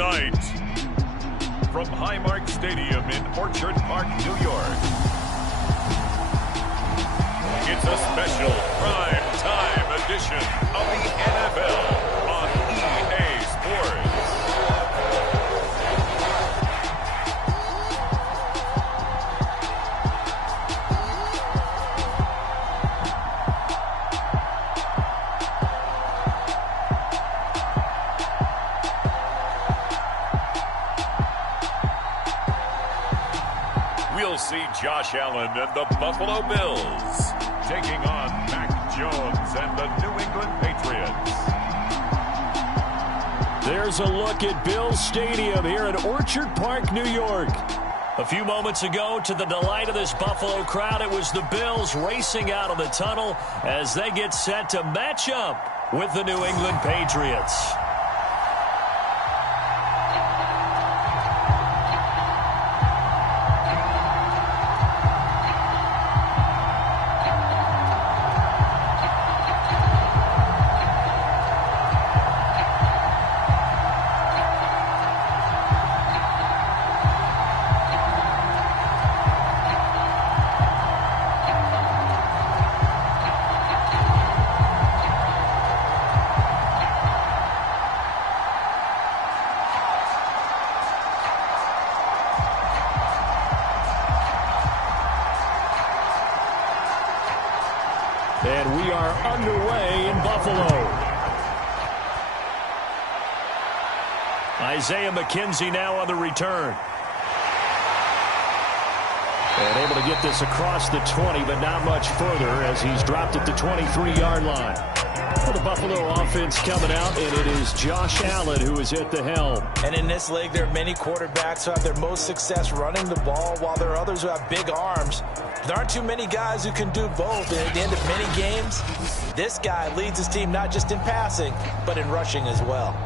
Tonight, from Highmark Stadium in Orchard Park, New York, it's a special prime time edition of the NFL on EA Sports. We'll see Josh Allen and the Buffalo Bills taking on Mac Jones and the New England Patriots. There's a look at Bills Stadium here in Orchard Park, New York. A few moments ago, to the delight of this Buffalo crowd, it was the Bills racing out of the tunnel as they get set to match up with the New England Patriots. And we are underway in Buffalo. Isaiah McKenzie now on the return. And able to get this across the 20, but not much further as he's dropped at the 23-yard line. For the Buffalo offense coming out, and it is Josh Allen who is at the helm. And in this league, there are many quarterbacks who have their most success running the ball, while there are others who have big arms. There aren't too many guys who can do both. And at the end of many games, this guy leads his team not just in passing, but in rushing as well.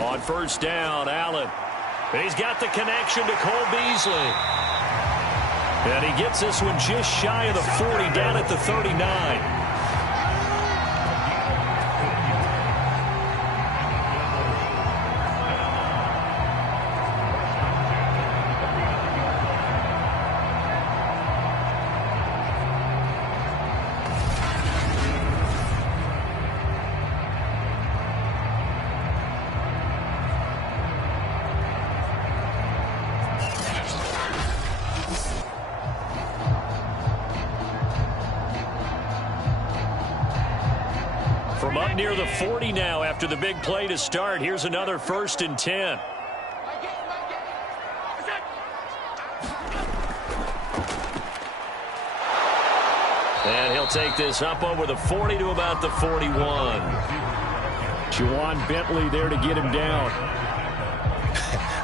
On first down, Allen. He's got the connection to Cole Beasley. And he gets this one just shy of the 40, down at the 39. From up near the 40 now after the big play to start. Here's another 1st and 10. And he'll take this up over the 40 to about the 41. Juwan Bentley there to get him down.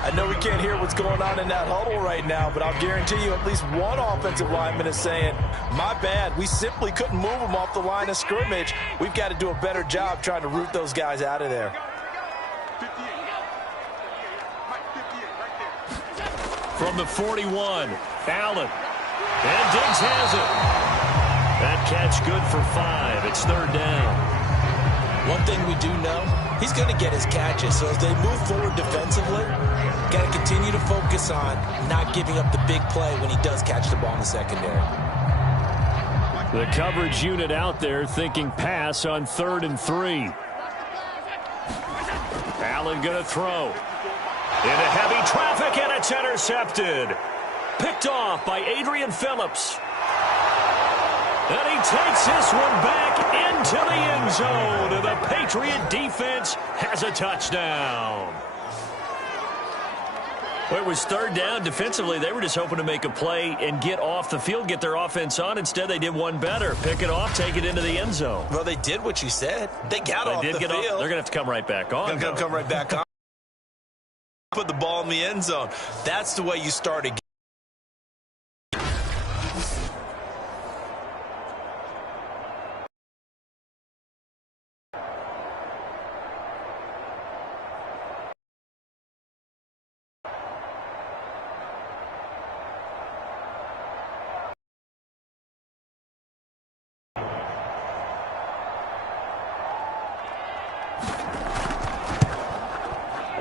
I know we can't hear what's going on in that huddle right now, but I'll guarantee you at least one offensive lineman is saying, my bad, we simply couldn't move them off the line of scrimmage. We've got to do a better job trying to root those guys out of there. From the 41, Allen. And Diggs has it. That catch good for 5. It's 3rd down. One thing we do know, he's going to get his catches. So as they move forward defensively, got to continue to focus on not giving up the big play when he does catch the ball in the secondary. The coverage unit out there thinking pass on 3rd and 3. Allen going to throw. Into heavy traffic, and it's intercepted. Picked off by Adrian Phillips. And he takes this one back into the end zone. And the Patriot defense has a touchdown. Well, it was 3rd down. Defensively, they were just hoping to make a play and get off the field, get their offense on. Instead, they did one better. Pick it off, take it into the end zone. Well, they did what you said. They got off the field. They're going to have to come right back on. They're going to come right back on. Put the ball in the end zone. That's the way you start a game.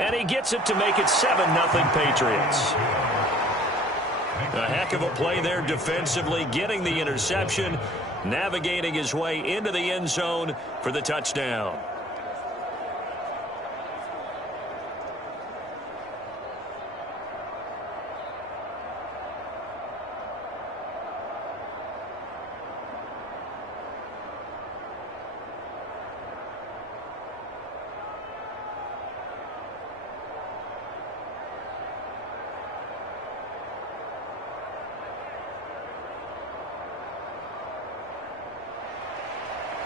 And he gets it to make it 7-0 Patriots. A heck of a play there defensively, getting the interception, navigating his way into the end zone for the touchdown.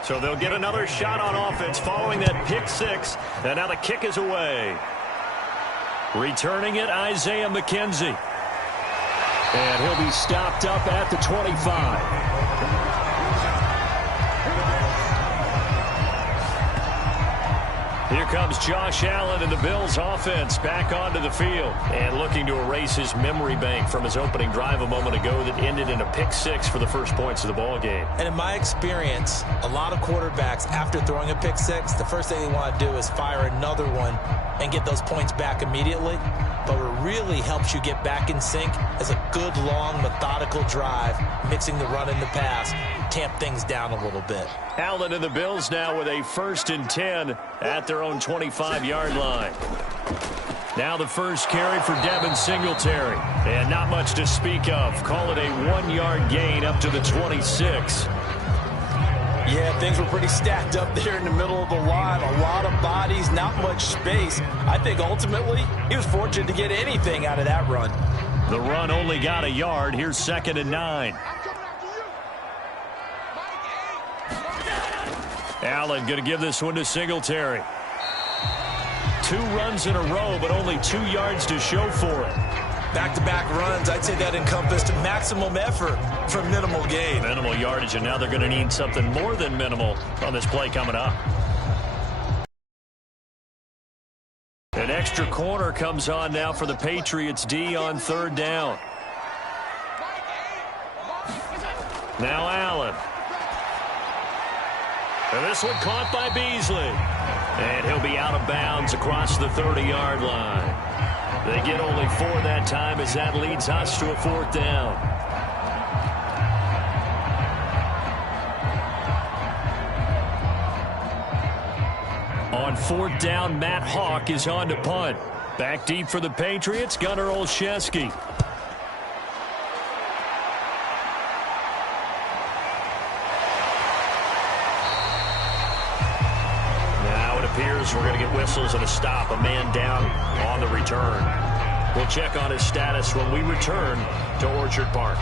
So they'll get another shot on offense following that pick six. And now the kick is away. Returning it, Isaiah McKenzie. And he'll be stopped up at the 25. Here comes Josh Allen and the Bills offense back onto the field and looking to erase his memory bank from his opening drive a moment ago that ended in a pick six for the first points of the ball game. And in my experience, a lot of quarterbacks, after throwing a pick six, the first thing they want to do is fire another one and get those points back immediately. But what really helps you get back in sync is a good, long, methodical drive, mixing the run and the pass, tamp things down a little bit. Allen and the Bills now with a 1st and 10 at their own 25-yard line. Now the first carry for Devin Singletary. And not much to speak of. Call it a 1-yard gain up to the 26. Yeah, things were pretty stacked up there in the middle of the line. A lot of bodies, not much space. I think ultimately he was fortunate to get anything out of that run. The run only got a yard. Here's 2nd and 9. Allen going to give this one to Singletary. 2 runs in a row, but only 2 yards to show for it. Back-to-back runs, I'd say that encompassed maximum effort for minimal gain. Minimal yardage, and now they're going to need something more than minimal on this play coming up. An extra corner comes on now for the Patriots D on 3rd down. Now Allen. And this one caught by Beasley. And he'll be out of bounds across the 30-yard line. They get only 4 that time as that leads us to a 4th down. On 4th down, Matt Hawk is on to punt. Back deep for the Patriots, Gunnar Olszewski. We're going to get whistles and a stop. A man down on the return. We'll check on his status when we return to Orchard Park.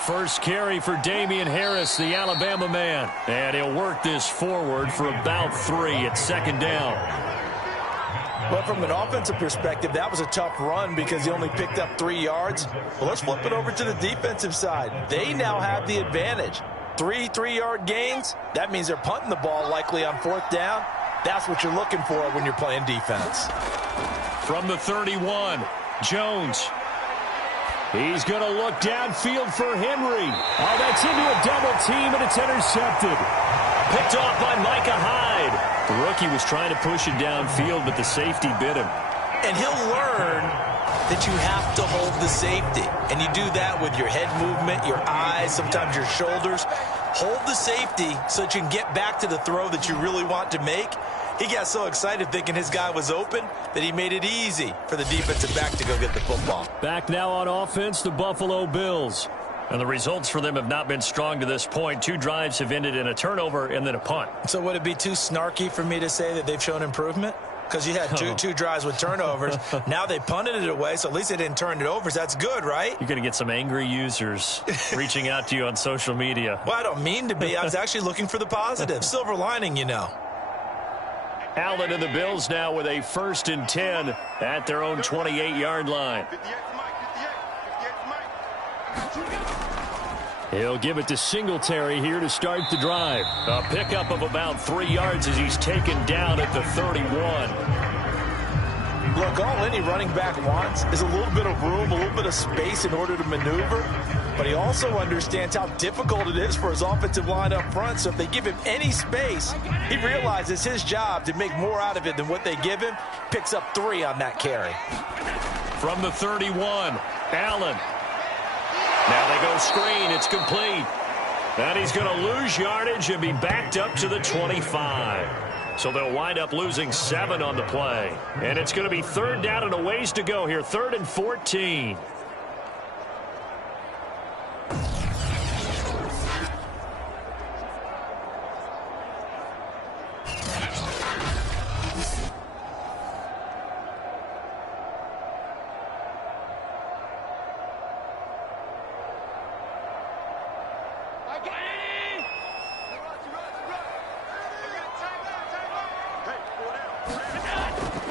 First carry for Damian Harris, the Alabama man. And he'll work this forward for about 3 at 2nd down. Well, from an offensive perspective, that was a tough run because he only picked up 3 yards. Well, let's flip it over to the defensive side. They now have the advantage. 3 3-yard gains. That means they're punting the ball likely on 4th down. That's what you're looking for when you're playing defense. From the 31, Jones. He's going to look downfield for Henry. Oh, that's into a double team, and it's intercepted. Picked off by Micah Hyde. The rookie was trying to push it downfield, but the safety bit him. And he'll learn that you have to hold the safety. And you do that with your head movement, your eyes, sometimes your shoulders. Hold the safety so that you can get back to the throw that you really want to make. He got so excited thinking his guy was open that he made it easy for the defensive back to go get the football. Back now on offense, the Buffalo Bills. And the results for them have not been strong to this point. 2 drives have ended in a turnover and then a punt. So would it be too snarky for me to say that they've shown improvement? Because you had two drives with turnovers. Now they punted it away, so at least they didn't turn it over. So that's good, right? You're going to get some angry users reaching out to you on social media. Well, I don't mean to be. I was actually looking for the positive. Silver lining, you know. Allen and the Bills now with a 1st and 10 at their own 28-yard line. He'll give it to Singletary here to start the drive. A pickup of about 3 yards as he's taken down at the 31. Look, all any running back wants is a little bit of room, a little bit of space in order to maneuver. But he also understands how difficult it is for his offensive line up front. So if they give him any space, he realizes his job to make more out of it than what they give him. Picks up 3 on that carry. From the 31, Allen. Now they go screen. It's complete. And he's going to lose yardage and be backed up to the 25. So they'll wind up losing 7 on the play. And it's going to be 3rd down and a ways to go here. 3rd and 14.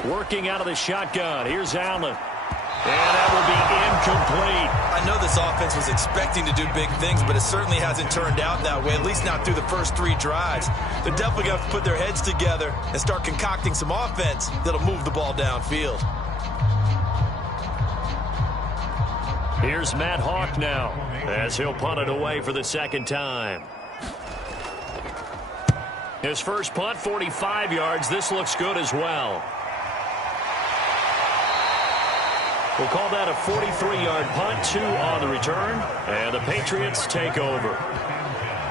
Working out of the shotgun. Here's Allen. And that will be incomplete. I know this offense was expecting to do big things, but it certainly hasn't turned out that way, at least not through the first 3 drives. They're definitely going to have to put their heads together and start concocting some offense that'll move the ball downfield. Here's Matt Hawk now as he'll punt it away for the 2nd time. His first punt, 45 yards. This looks good as well. We'll call that a 43-yard punt, 2 on the return, and the Patriots take over.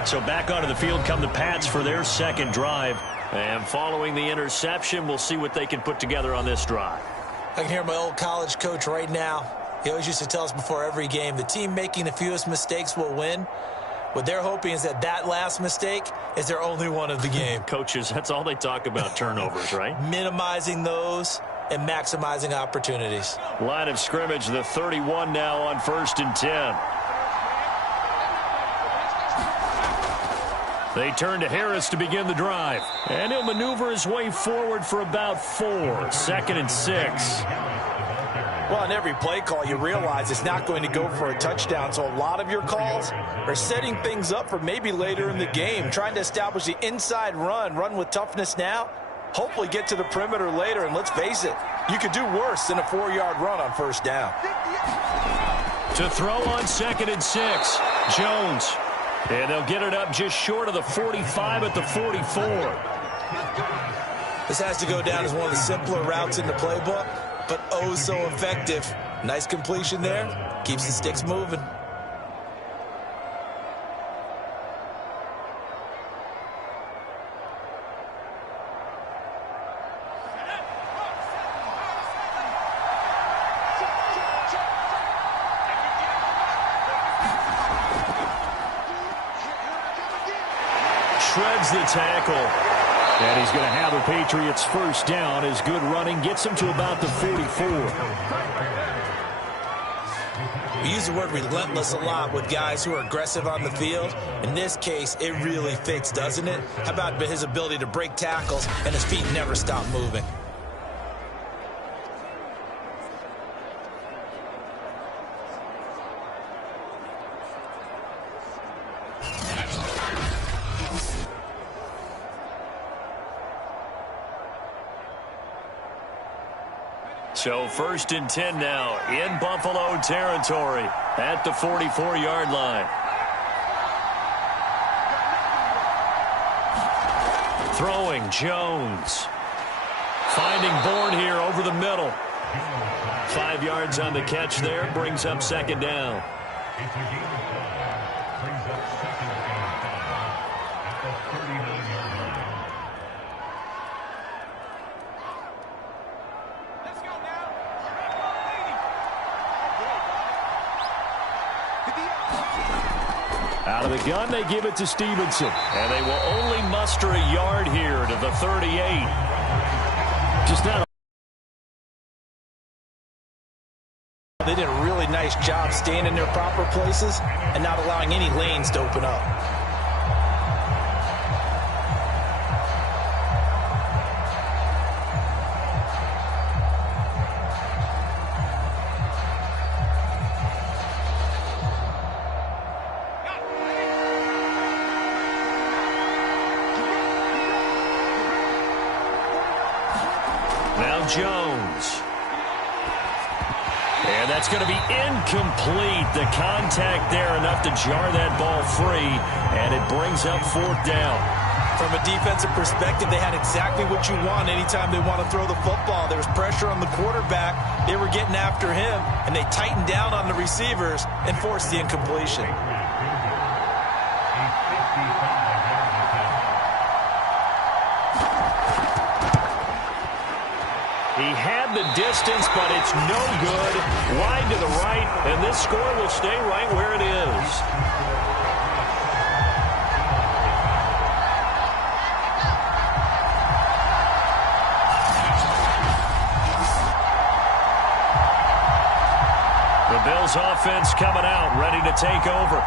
So back onto the field come the Pats for their 2nd drive. And following the interception, we'll see what they can put together on this drive. I can hear my old college coach right now. He always used to tell us before every game, the team making the fewest mistakes will win. What they're hoping is that last mistake is their only one of the game. Coaches, that's all they talk about, turnovers, right? Minimizing those and maximizing opportunities. Line of scrimmage, the 31 now on 1st and 10. They turn to Harris to begin the drive. And he'll maneuver his way forward for about 4. 2nd and 6. Well, on every play call, you realize it's not going to go for a touchdown. So a lot of your calls are setting things up for maybe later in the game, trying to establish the inside run with toughness now. Hopefully get to the perimeter later, and let's face it, you could do worse than a 4-yard run on 1st down. To throw on 2nd and 6, Jones. And they'll get it up just short of the 45 at the 44. This has to go down as one of the simpler routes in the playbook, but oh so effective. Nice completion there. Keeps the sticks moving. Shreds the tackle. And he's going to have a Patriots 1st down. His good running gets him to about the 44. We use the word relentless a lot with guys who are aggressive on the field. In this case, it really fits, doesn't it? How about his ability to break tackles and his feet never stop moving? So 1st and 10 now in Buffalo territory at the 44-yard line. Throwing Jones. Finding Bourne here over the middle. 5 yards on the catch there. Brings up 2nd down. Out of the gun, they give it to Stevenson. And they will only muster a yard here to the 38. Just not. They did a really nice job staying in their proper places and not allowing any lanes to open up. Jones. And that's going to be incomplete. The contact there enough to jar that ball free, and it brings up 4th down. From a defensive perspective, they had exactly what you want anytime they want to throw the football. There was pressure on the quarterback. They were getting after him, and they tightened down on the receivers and forced the incompletion. He had the distance, but it's no good. Wide to the right, and this score will stay right where it is. The Bills offense coming out, ready to take over.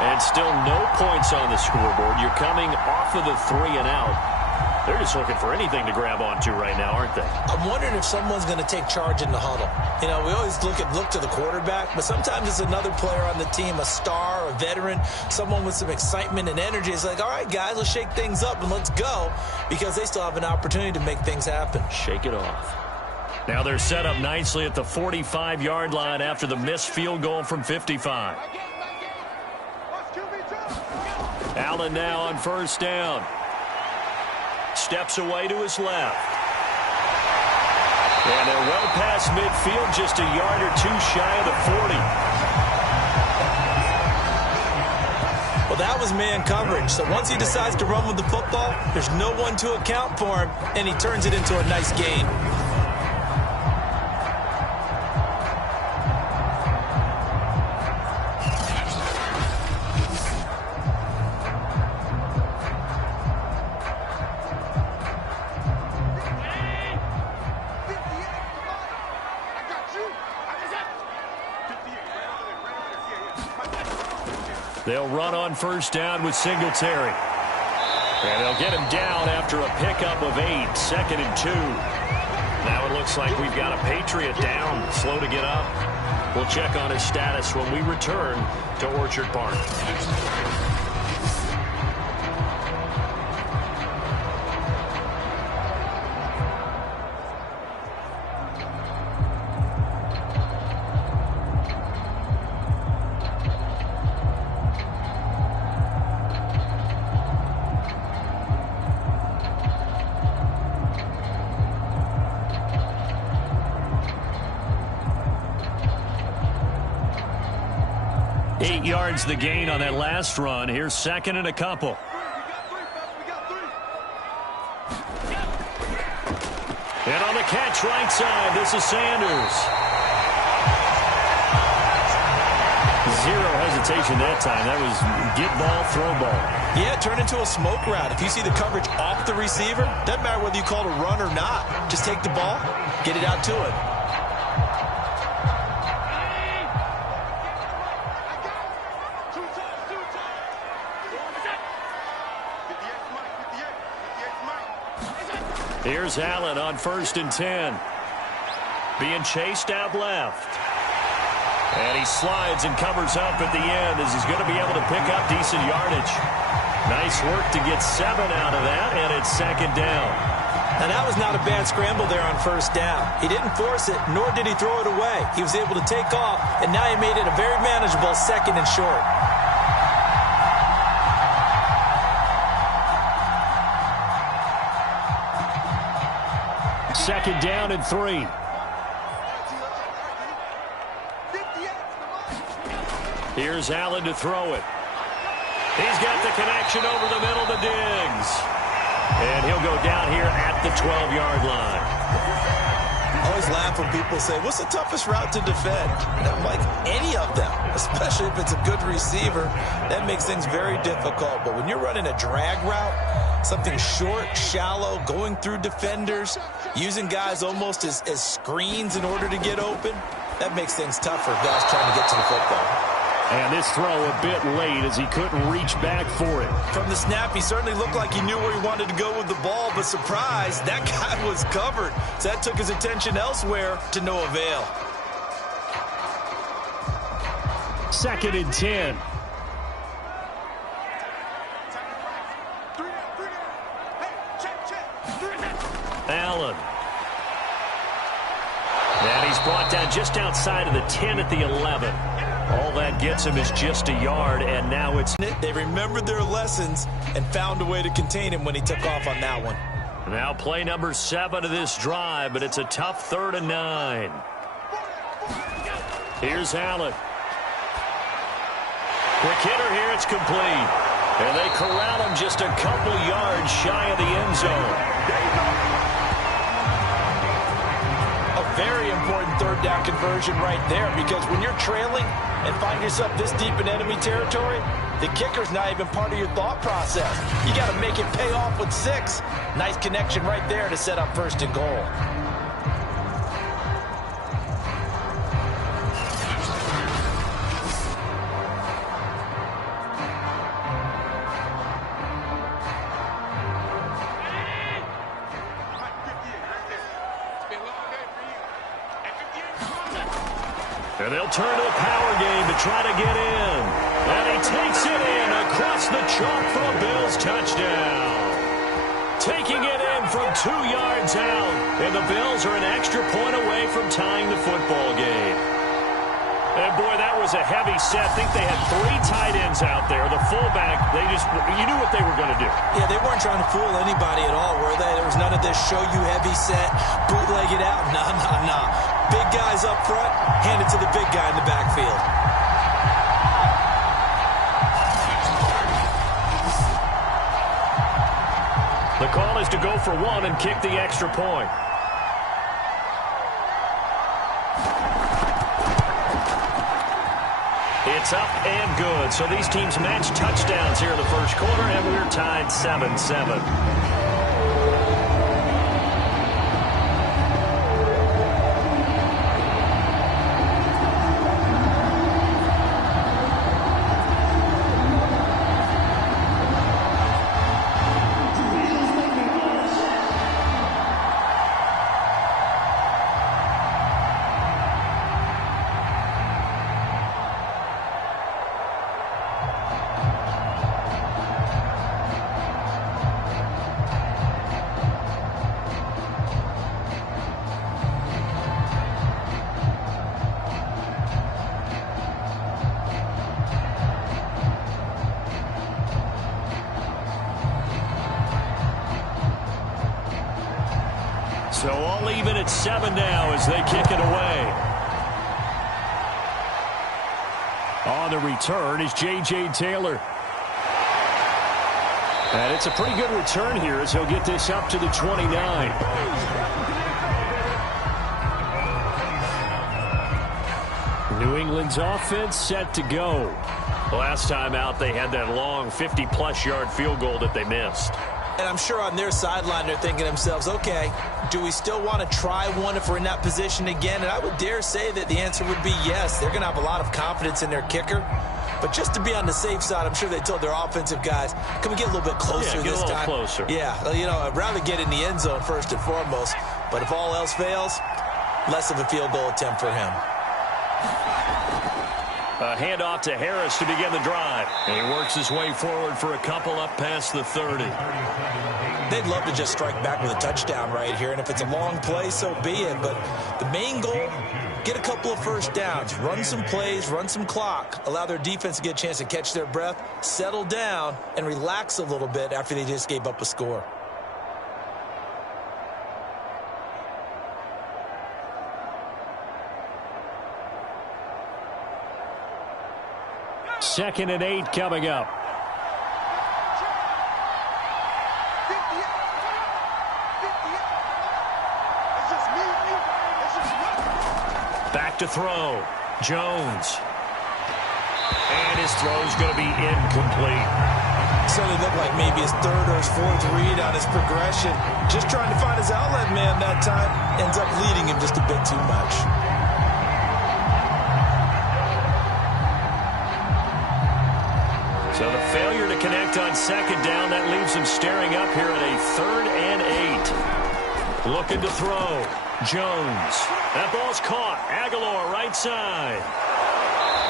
And still no points on the scoreboard. You're coming off of the 3 and out. They're just looking for anything to grab onto right now, aren't they? I'm wondering if someone's going to take charge in the huddle. You know, we always look to the quarterback, but sometimes it's another player on the team, a star, a veteran, someone with some excitement and energy. It's like, all right, guys, let's shake things up and let's go, because they still have an opportunity to make things happen. Shake it off. Now they're set up nicely at the 45-yard line after the missed field goal from 55. Allen now on 1st down. Steps away to his left. And they're well past midfield, just a yard or 2 shy of the 40. Well, that was man coverage. So once he decides to run with the football, there's no one to account for him, and he turns it into a nice gain. They'll run on 1st down with Singletary. And they'll get him down after a pickup of 8, 2nd and 2. Now it looks like we've got a Patriot down, slow to get up. We'll check on his status when we return to Orchard Park. Yards the gain on that last run. Here's 2nd and a couple. And on the catch right side, this is Sanders. Zero hesitation that time. That was get ball, throw ball. Yeah, turn into a smoke route. If you see the coverage off the receiver, doesn't matter whether you call it a run or not. Just take the ball, get it out to him. Here's Allen on 1st and 10. Being chased out left. And he slides and covers up at the end as he's going to be able to pick up decent yardage. Nice work to get 7 out of that, and it's 2nd down. And that was not a bad scramble there on 1st down. He didn't force it, nor did he throw it away. He was able to take off, and now he made it a very manageable 2nd and short. Second down and 3. Here's Allen to throw it. He's got the connection over the middle to Diggs. And he'll go down here at the 12-yard line. I always laugh when people say, what's the toughest route to defend? And I'm like, any of them, especially if it's a good receiver. That makes things very difficult. But when you're running a drag route, something short, shallow, going through defenders, using guys almost as screens in order to get open, that makes things tough for guys trying to get to the football. And this throw a bit late as he couldn't reach back for it. From the snap, he certainly looked like he knew where he wanted to go with the ball, but surprise, that guy was covered. So that took his attention elsewhere to no avail. 2nd and 10. Allen. He's brought down just outside of the 10 at the 11. All that gets him is just a yard, and now it's... They remembered their lessons and found a way to contain him when he took off on that one. Now play number 7 of this drive, but it's a tough 3rd and 9. Here's Allen. Quick hitter here, it's complete. And they corral him just a couple yards shy of the end zone. A very important 3rd down conversion right there, because when you're trailing and find yourself this deep in enemy territory, the kicker's not even part of your thought process. You got to make it pay off with 6. Nice connection right there to set up 1st and goal. And they'll turn to a power game to try to get in. And he takes it in across the chalk for a Bills touchdown. Taking it in from 2 yards out. And the Bills are an extra point away from tying the football game. And boy, that was a heavy set. I think they had 3 tight ends out there. The fullback, you knew what they were going to do. Yeah, they weren't trying to fool anybody at all, were they? There was none of this show you heavy set, bootleg it out. Nah. Big guys up front, hand it to the big guy in the backfield. The call is to go for 1 and kick the extra point. It's up and good. So these teams match touchdowns here in the first quarter, and we're tied 7-7. So all even at 7 now as they kick it away. On the return is J.J. Taylor. And it's a pretty good return here as he'll get this up to the 29. New England's offense set to go. Last time out, they had that long 50-plus yard field goal that they missed. And I'm sure on their sideline they're thinking to themselves, okay, do we still want to try one if we're in that position again? And I would dare say that the answer would be yes. They're going to have a lot of confidence in their kicker. But just to be on the safe side, I'm sure they told their offensive guys, can we get a little bit closer this time? Get a little closer. Yeah, you know, I'd rather get in the end zone first and foremost. But if all else fails, less of a field goal attempt for him. A handoff to Harris to begin the drive. And he works his way forward for a couple up past the 30. They'd love to just strike back with a touchdown right here. And if it's a long play, so be it. But the main goal, get a couple of first downs. Run some plays, run some clock. Allow their defense to get a chance to catch their breath, settle down, and relax a little bit after they just gave up a score. Second and 8 coming up. Back to throw. Jones. And his throw's going to be incomplete. So it looked like maybe his third or his fourth read on his progression. Just trying to find his outlet man that time. Ends up leading him just a bit too much. So the failure to connect on second down, that leaves him staring up here at a 3rd and 8. Looking to throw. Jones. That ball's caught. Aguilar right side.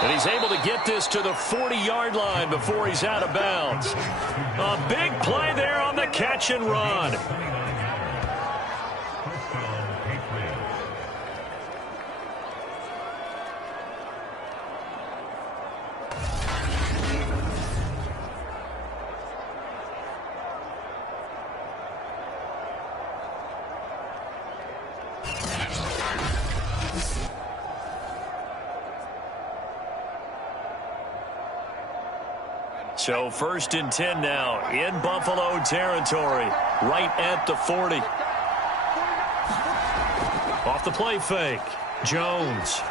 And he's able to get this to the 40-yard line before he's out of bounds. A big play there on the catch and run. So 1st and 10 now in Buffalo territory, right at the 40. Off the play fake, Jones.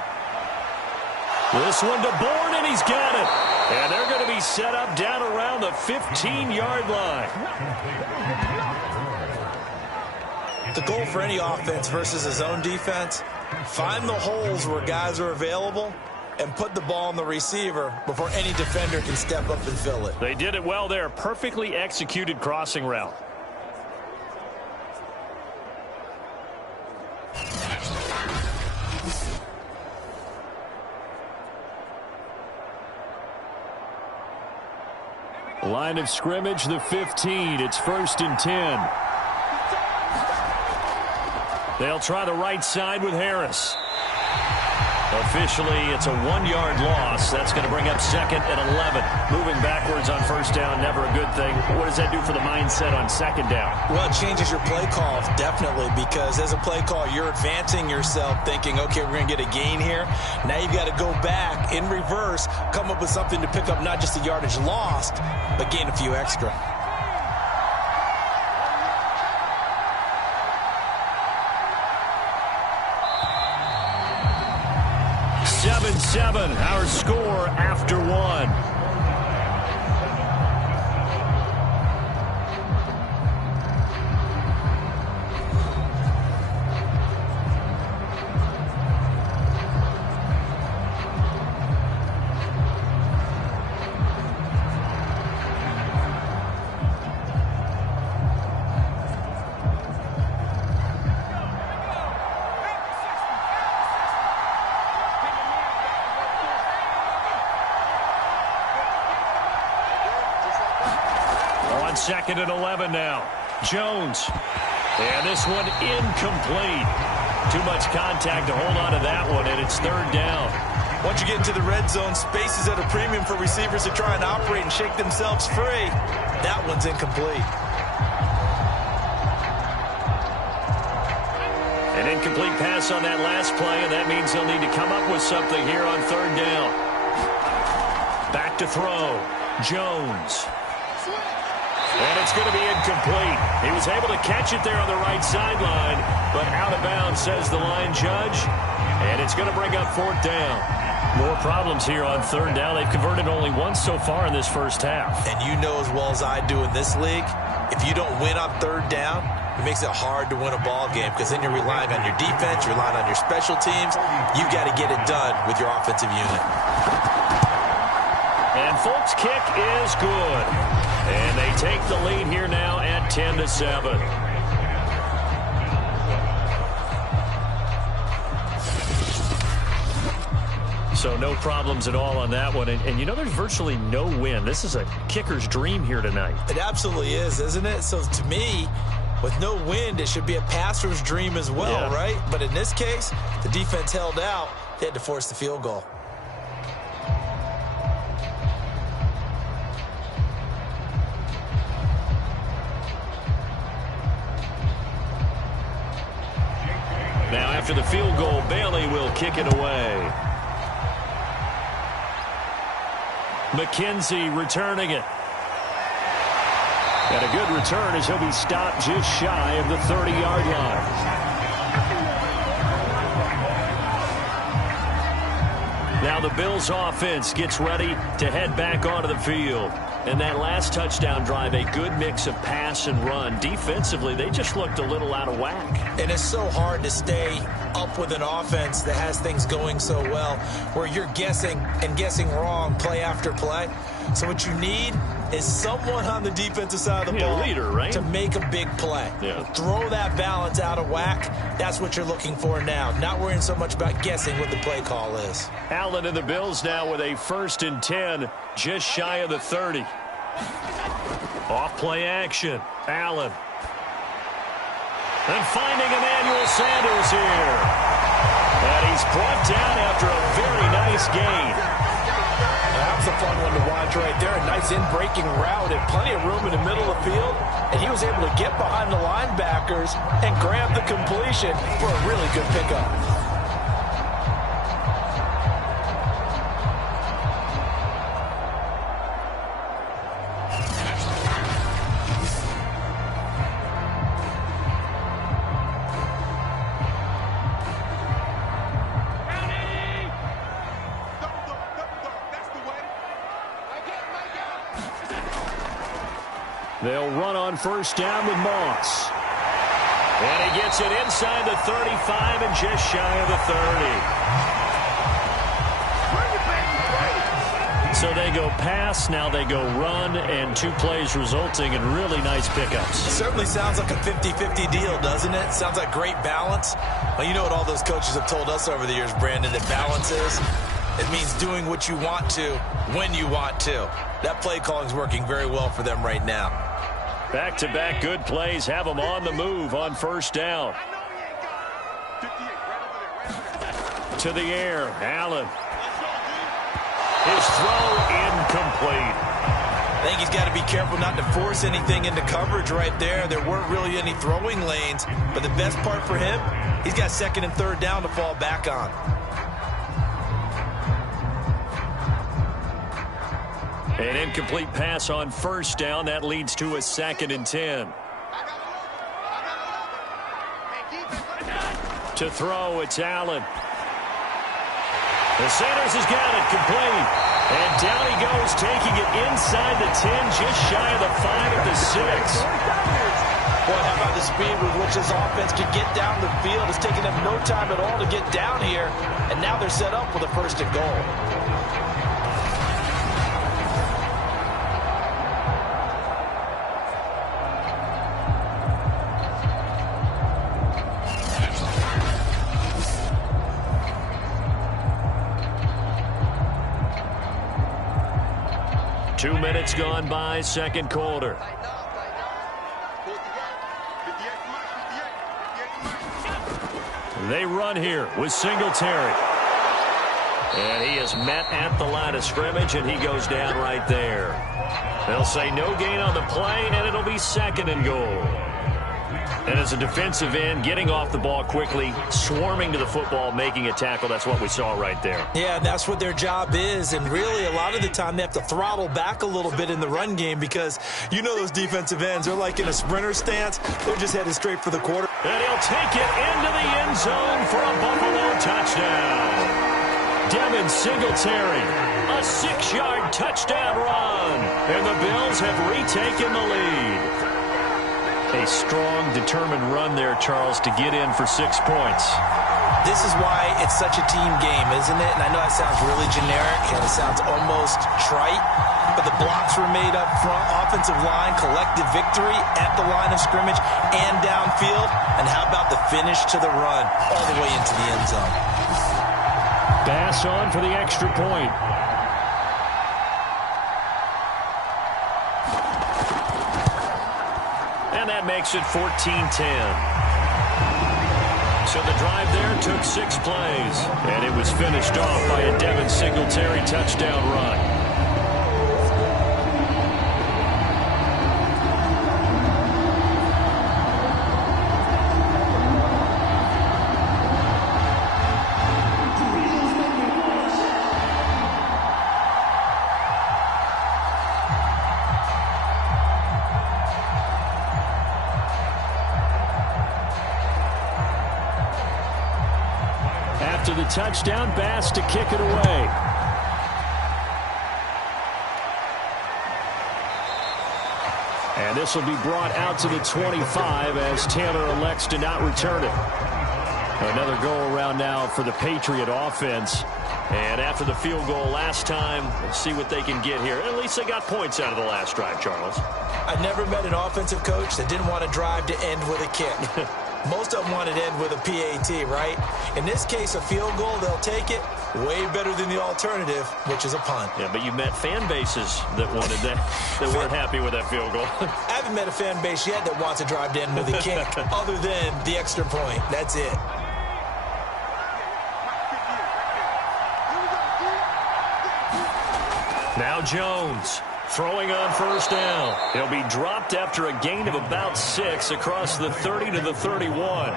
This one to Bourne, and he's got it. And they're going to be set up down around the 15-yard line. The goal for any offense versus his own defense, find the holes where guys are available and put the ball on the receiver before any defender can step up and fill it. They did it well there. Perfectly executed crossing route. Line of scrimmage, the 15. It's 1st and 10. They'll try the right side with Harris. Officially, it's a 1-yard loss. That's going to bring up 2nd and 11. Moving backwards on 1st down, never a good thing. What does that do for the mindset on 2nd down? Well, it changes your play call, definitely, because as a play call, you're advancing yourself thinking, okay, we're going to get a gain here. Now you've got to go back in reverse, come up with something to pick up not just the yardage lost, but gain a few extra. Our score after 1. On 2nd and 11 now. Jones. And this one incomplete. Too much contact to hold on to that one, and it's 3rd down. Once you get into the red zone, space is at a premium for receivers to try and operate and shake themselves free. That one's incomplete. An incomplete pass on that last play, and that means they'll need to come up with something here on 3rd down. Back to throw. Jones. And it's going to be incomplete. He was able to catch it there on the right sideline, but out of bounds, says the line judge. And it's going to bring up 4th down. More problems here on 3rd down. They've converted only once so far in this first half. And you know as well as I do in this league, if you don't win on 3rd down, it makes it hard to win a ball game because then you're relying on your defense, you're relying on your special teams. You've got to get it done with your offensive unit. And Folk's kick is good. And they take the lead here now at 10-7. So no problems at all on that one. And you know there's virtually no win. This is a kicker's dream here tonight. It absolutely is, isn't it? So to me, with no wind, it should be a passer's dream as well, right? But in this case, the defense held out. They had to force the field goal. Now after the field goal, Bailey will kick it away. McKenzie returning it. And a good return as he'll be stopped just shy of the 30-yard line. Now the Bills offense gets ready to head back onto the field. And that last touchdown drive, a good mix of pass and run. Defensively, they just looked a little out of whack. And it's so hard to stay up with an offense that has things going so well, where you're guessing and guessing wrong play after play. So what you need is someone on the defensive side of the ball leader, right? to make a big play. Throw that balance out of whack. That's what you're looking for now. Not worrying so much about guessing what the play call is. Allen and the Bills now with a 1st and 10, just shy of the 30. Off play action. Allen. And finding Emmanuel Sanders here. And he's brought down after a very nice gain. That was a fun one to watch right there. A nice in-breaking route and plenty of room in the middle of the field. And he was able to get behind the linebackers and grab the completion for a really good pickup. They'll run on first down with Moss. And he gets it inside the 35 and just shy of the 30. So they go pass, now they go run, and 2 plays resulting in really nice pickups. It certainly sounds like a 50-50 deal, doesn't it? Sounds like great balance. Well, you know what all those coaches have told us over the years, Brandon, that balance is? It means doing what you want to when you want to. That play calling is working very well for them right now. Back-to-back good plays have them on the move on first down. To the air, Allen. His throw incomplete. I think he's got to be careful not to force anything into coverage right there. There weren't really any throwing lanes, but the best part for him, he's got second and third down to fall back on. An incomplete pass on first down. That leads to a 2nd and 10. To throw, it's Allen. The Sanders has got it complete. And down he goes, taking it inside the 10, just shy of the 5 at the 6. Boy, how about the speed with which this offense can get down the field? It's taking them no time at all to get down here. And now they're set up with a 1st and goal. 2 minutes gone by, second quarter. They run here with Singletary. And he is met at the line of scrimmage, and he goes down right there. They'll say no gain on the play, and it'll be 2nd and goal. And as a defensive end, getting off the ball quickly, swarming to the football, making a tackle, that's what we saw right there. Yeah, that's what their job is. And really, a lot of the time, they have to throttle back a little bit in the run game because you know those defensive ends, they're like in a sprinter stance. They're just headed straight for the quarter. And he'll take it into the end zone for a Buffalo touchdown. Devin Singletary, a 6-yard touchdown run. And the Bills have retaken the lead. A strong, determined run there, Charles, to get in for 6 points. This is why it's such a team game, isn't it? And I know that sounds really generic and it sounds almost trite, but the blocks were made up front, offensive line, collective victory at the line of scrimmage and downfield. And how about the finish to the run all the way into the end zone? Bass on for the extra point. And that makes it 14-10. So the drive there took 6 plays, and it was finished off by a Devin Singletary touchdown run. After the touchdown, Bass to kick it away. And this will be brought out to the 25 as Taylor elects to not return it. Another go-around now for the Patriot offense. And after the field goal last time, we'll see what they can get here. At least they got points out of the last drive, Charles. I've never met an offensive coach that didn't want to drive to end with a kick. Most of them want to end with a PAT, right? In this case, a field goal, they'll take it. Way better than the alternative, which is a punt. Yeah, but you met fan bases that wanted that, that weren't happy with that field goal. I haven't met a fan base yet that wants to drive to end with a kick other than the extra point. That's it. Now Jones. Throwing on first down. He'll be dropped after a gain of about 6 across the 30 to the 31.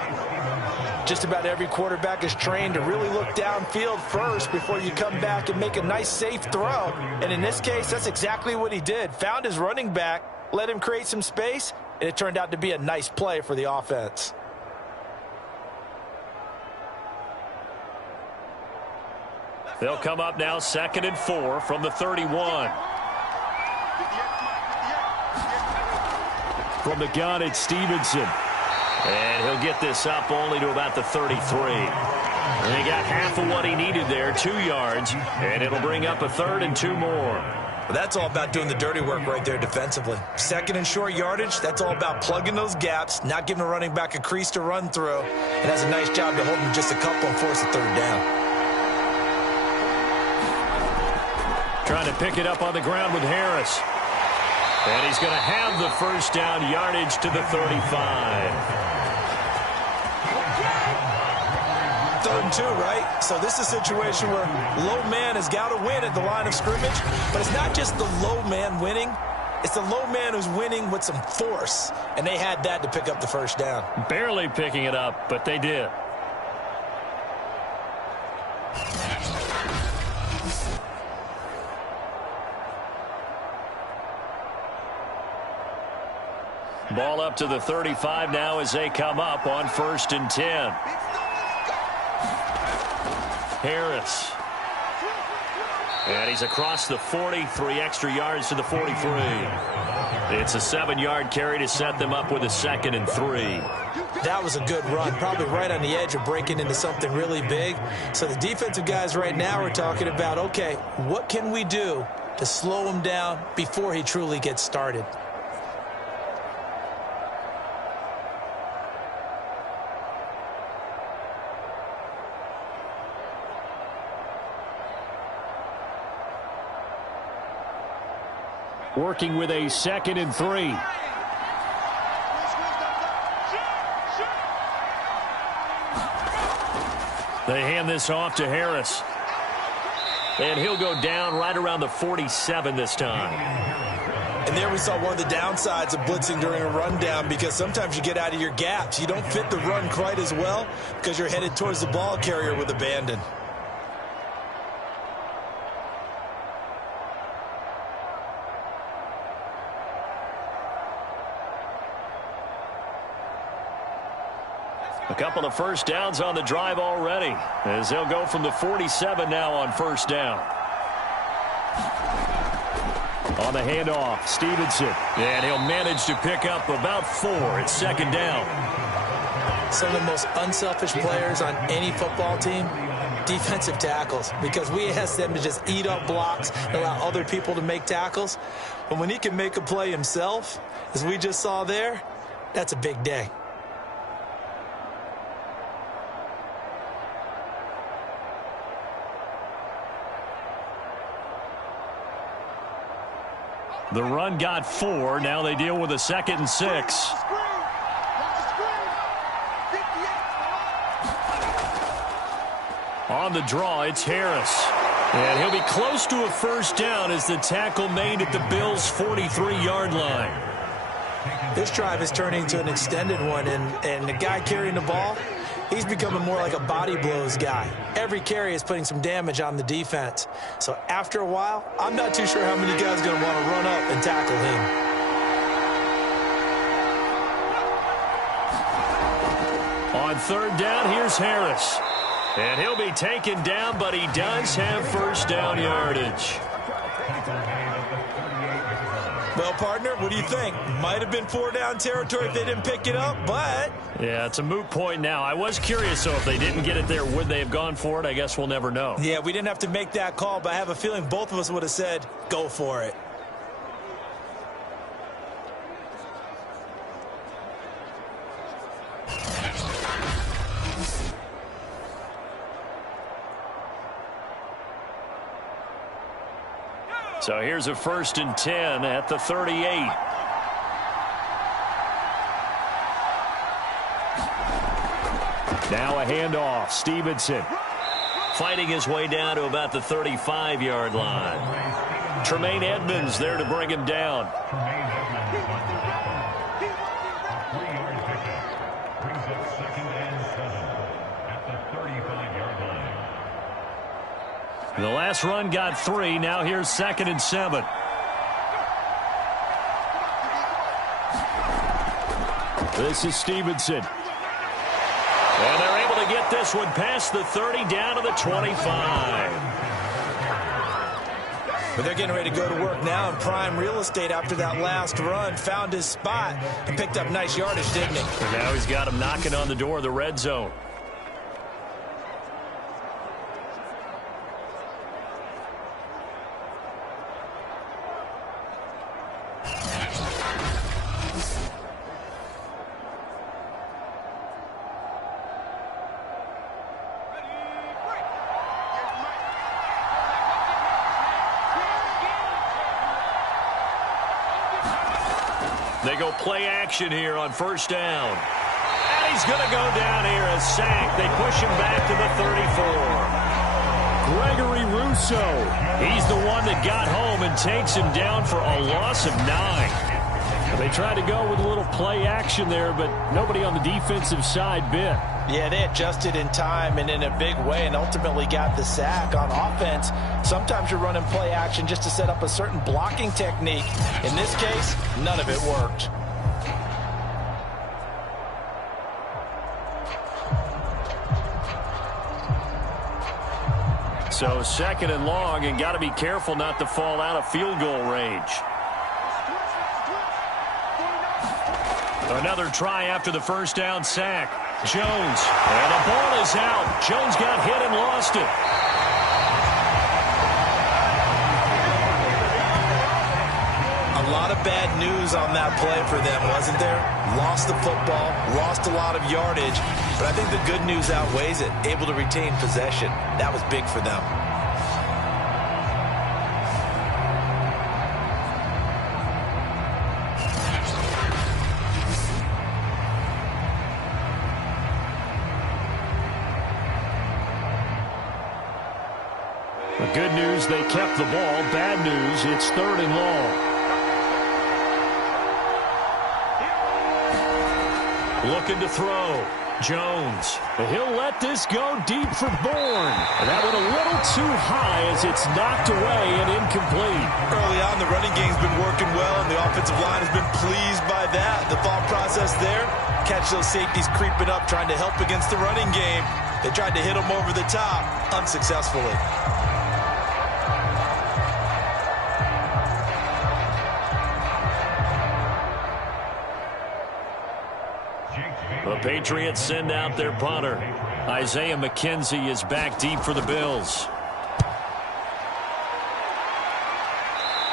Just about every quarterback is trained to really look downfield first before you come back and make a nice, safe throw. And in this case, that's exactly what he did. Found his running back, let him create some space, and it turned out to be a nice play for the offense. They'll come up now 2nd and 4 from the 31. From the gun, it's Stevenson. And he'll get this up only to about the 33. And he got half of what he needed there, 2 yards. And it'll bring up a 3rd and 2 more. That's all about doing the dirty work right there defensively. 2nd and short yardage, that's all about plugging those gaps, not giving a running back a crease to run through. It has a nice job to hold him just a couple and force a 3rd down. Trying to pick it up on the ground with Harris. And he's going to have the 1st down yardage to the 35. 3rd and 2, right? So this is a situation where low man has got to win at the line of scrimmage, but it's not just the low man winning. It's the low man who's winning with some force, and they had that to pick up the 1st down. Barely picking it up, but they did. Ball up to the 35 now as they come up on 1st and 10. Harris. And he's across the 40, 3 extra yards to the 43. It's a 7-yard carry to set them up with a 2nd and 3. That was a good run, probably right on the edge of breaking into something really big. So the defensive guys right now are talking about, okay, what can we do to slow him down before he truly gets started? Working with a 2nd and 3. They hand this off to Harris. And he'll go down right around the 47 this time. And there we saw one of the downsides of blitzing during a rundown, because sometimes you get out of your gaps. You don't fit the run quite as well because you're headed towards the ball carrier with abandon. A couple of 1st downs on the drive already, as they'll go from the 47 now on 1st down. On the handoff, Stevenson. And he'll manage to pick up about 4 at 2nd down. Some of the most unselfish players on any football team, defensive tackles, because we ask them to just eat up blocks and allow other people to make tackles. But when he can make a play himself, as we just saw there, that's a big day. The run got 4. Now they deal with a 2nd and 6. On the draw, it's Harris. And he'll be close to a 1st down as the tackle made at the Bills' 43-yard line. This drive is turning into an extended one, and the guy carrying the ball, he's becoming more like a body blows guy. Every carry is putting some damage on the defense. So after a while, I'm not too sure how many guys are going to want to run up and tackle him. On 3rd down, here's Harris. And he'll be taken down, but he does have 1st down yardage. Well, partner, what do you think? Might have been 4-down territory if they didn't pick it up, but... Yeah, it's a moot point now. I was curious, though, if they didn't get it there, would they have gone for it? I guess we'll never know. Yeah, we didn't have to make that call, but I have a feeling both of us would have said, go for it. So here's a 1st and 10 at the 38. Now a handoff. Stevenson fighting his way down to about the 35-yard line. Tremaine Edmonds there to bring him down. The last run got 3. Now here's 2nd and 7. This is Stevenson. And they're able to get this one past the 30 down to the 25. But they're getting ready to go to work now in prime real estate after that last run. Found his spot and picked up nice yardage, didn't he? And now he's got him knocking on the door of the red zone. They go play action here on first down. And he's going to go down here, a sack. They push him back to the 34. Gregory Rousseau, he's the one that got home and takes him down for a loss of 9. They tried to go with a little play action there, but nobody on the defensive side bit. Yeah, they adjusted in time and in a big way and ultimately got the sack. On offense, sometimes you're running play action just to set up a certain blocking technique. In this case, none of it worked. So second and long, and got to be careful not to fall out of field goal range. Another try after the first down sack. Jones, and the ball is out. Jones got hit and lost it. A lot of bad news on that play for them, wasn't there? Lost the football, lost a lot of yardage, but I think the good news outweighs it. Able to retain possession. That was big for them. Good news, they kept the ball. Bad news, it's third and long. Looking to throw. Jones. He'll let this go deep for Bourne. And that went a little too high as it's knocked away and incomplete. Early on, the running game's been working well, and the offensive line has been pleased by that. The thought process there, catch those safeties creeping up, trying to help against the running game. They tried to hit them over the top, unsuccessfully. The Patriots send out their punter. Isaiah McKenzie is back deep for the Bills.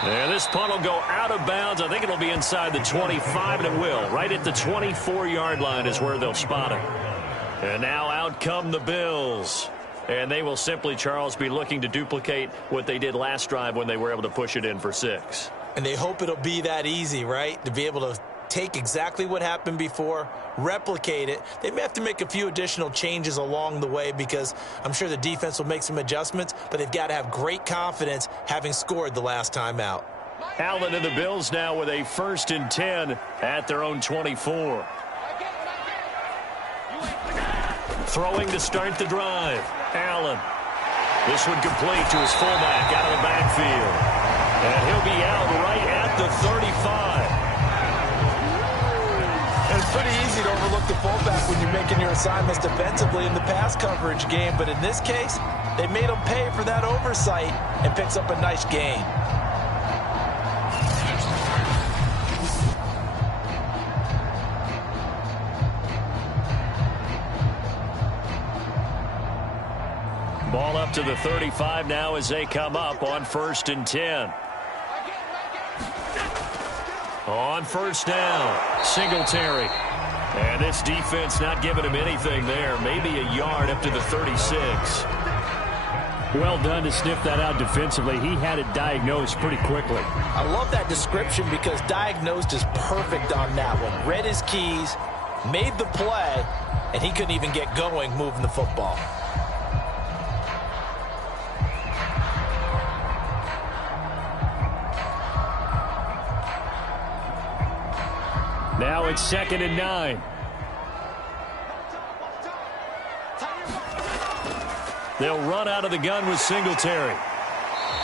And this punt will go out of bounds. I think it'll be inside the 25, and it will. Right at the 24-yard line is where they'll spot it. And now out come the Bills. And they will simply, Charles, be looking to duplicate what they did last drive when they were able to push it in for 6. And they hope it'll be that easy, right? To be able to take exactly what happened before, replicate it. They may have to make a few additional changes along the way because I'm sure the defense will make some adjustments, but they've got to have great confidence having scored the last time out. Allen and the Bills now with a 1st and 10 at their own 24. Throwing to start the drive. Allen. This one complete to his fullback out of the backfield. And he'll be out right at the 35. And it's pretty easy to overlook the fullback when you're making your assignments defensively in the pass coverage game. But in this case, they made him pay for that oversight and picks up a nice gain. Ball up to the 35 now as they come up on 1st and 10. On first down, Singletary. And this defense not giving him anything there. Maybe a yard up to the 36. Well done to sniff that out defensively. He had it diagnosed pretty quickly. I love that description because diagnosed is perfect on that one. Read his keys, made the play, and he couldn't even get going moving the football. Now it's 2nd and 9. They'll run out of the gun with Singletary.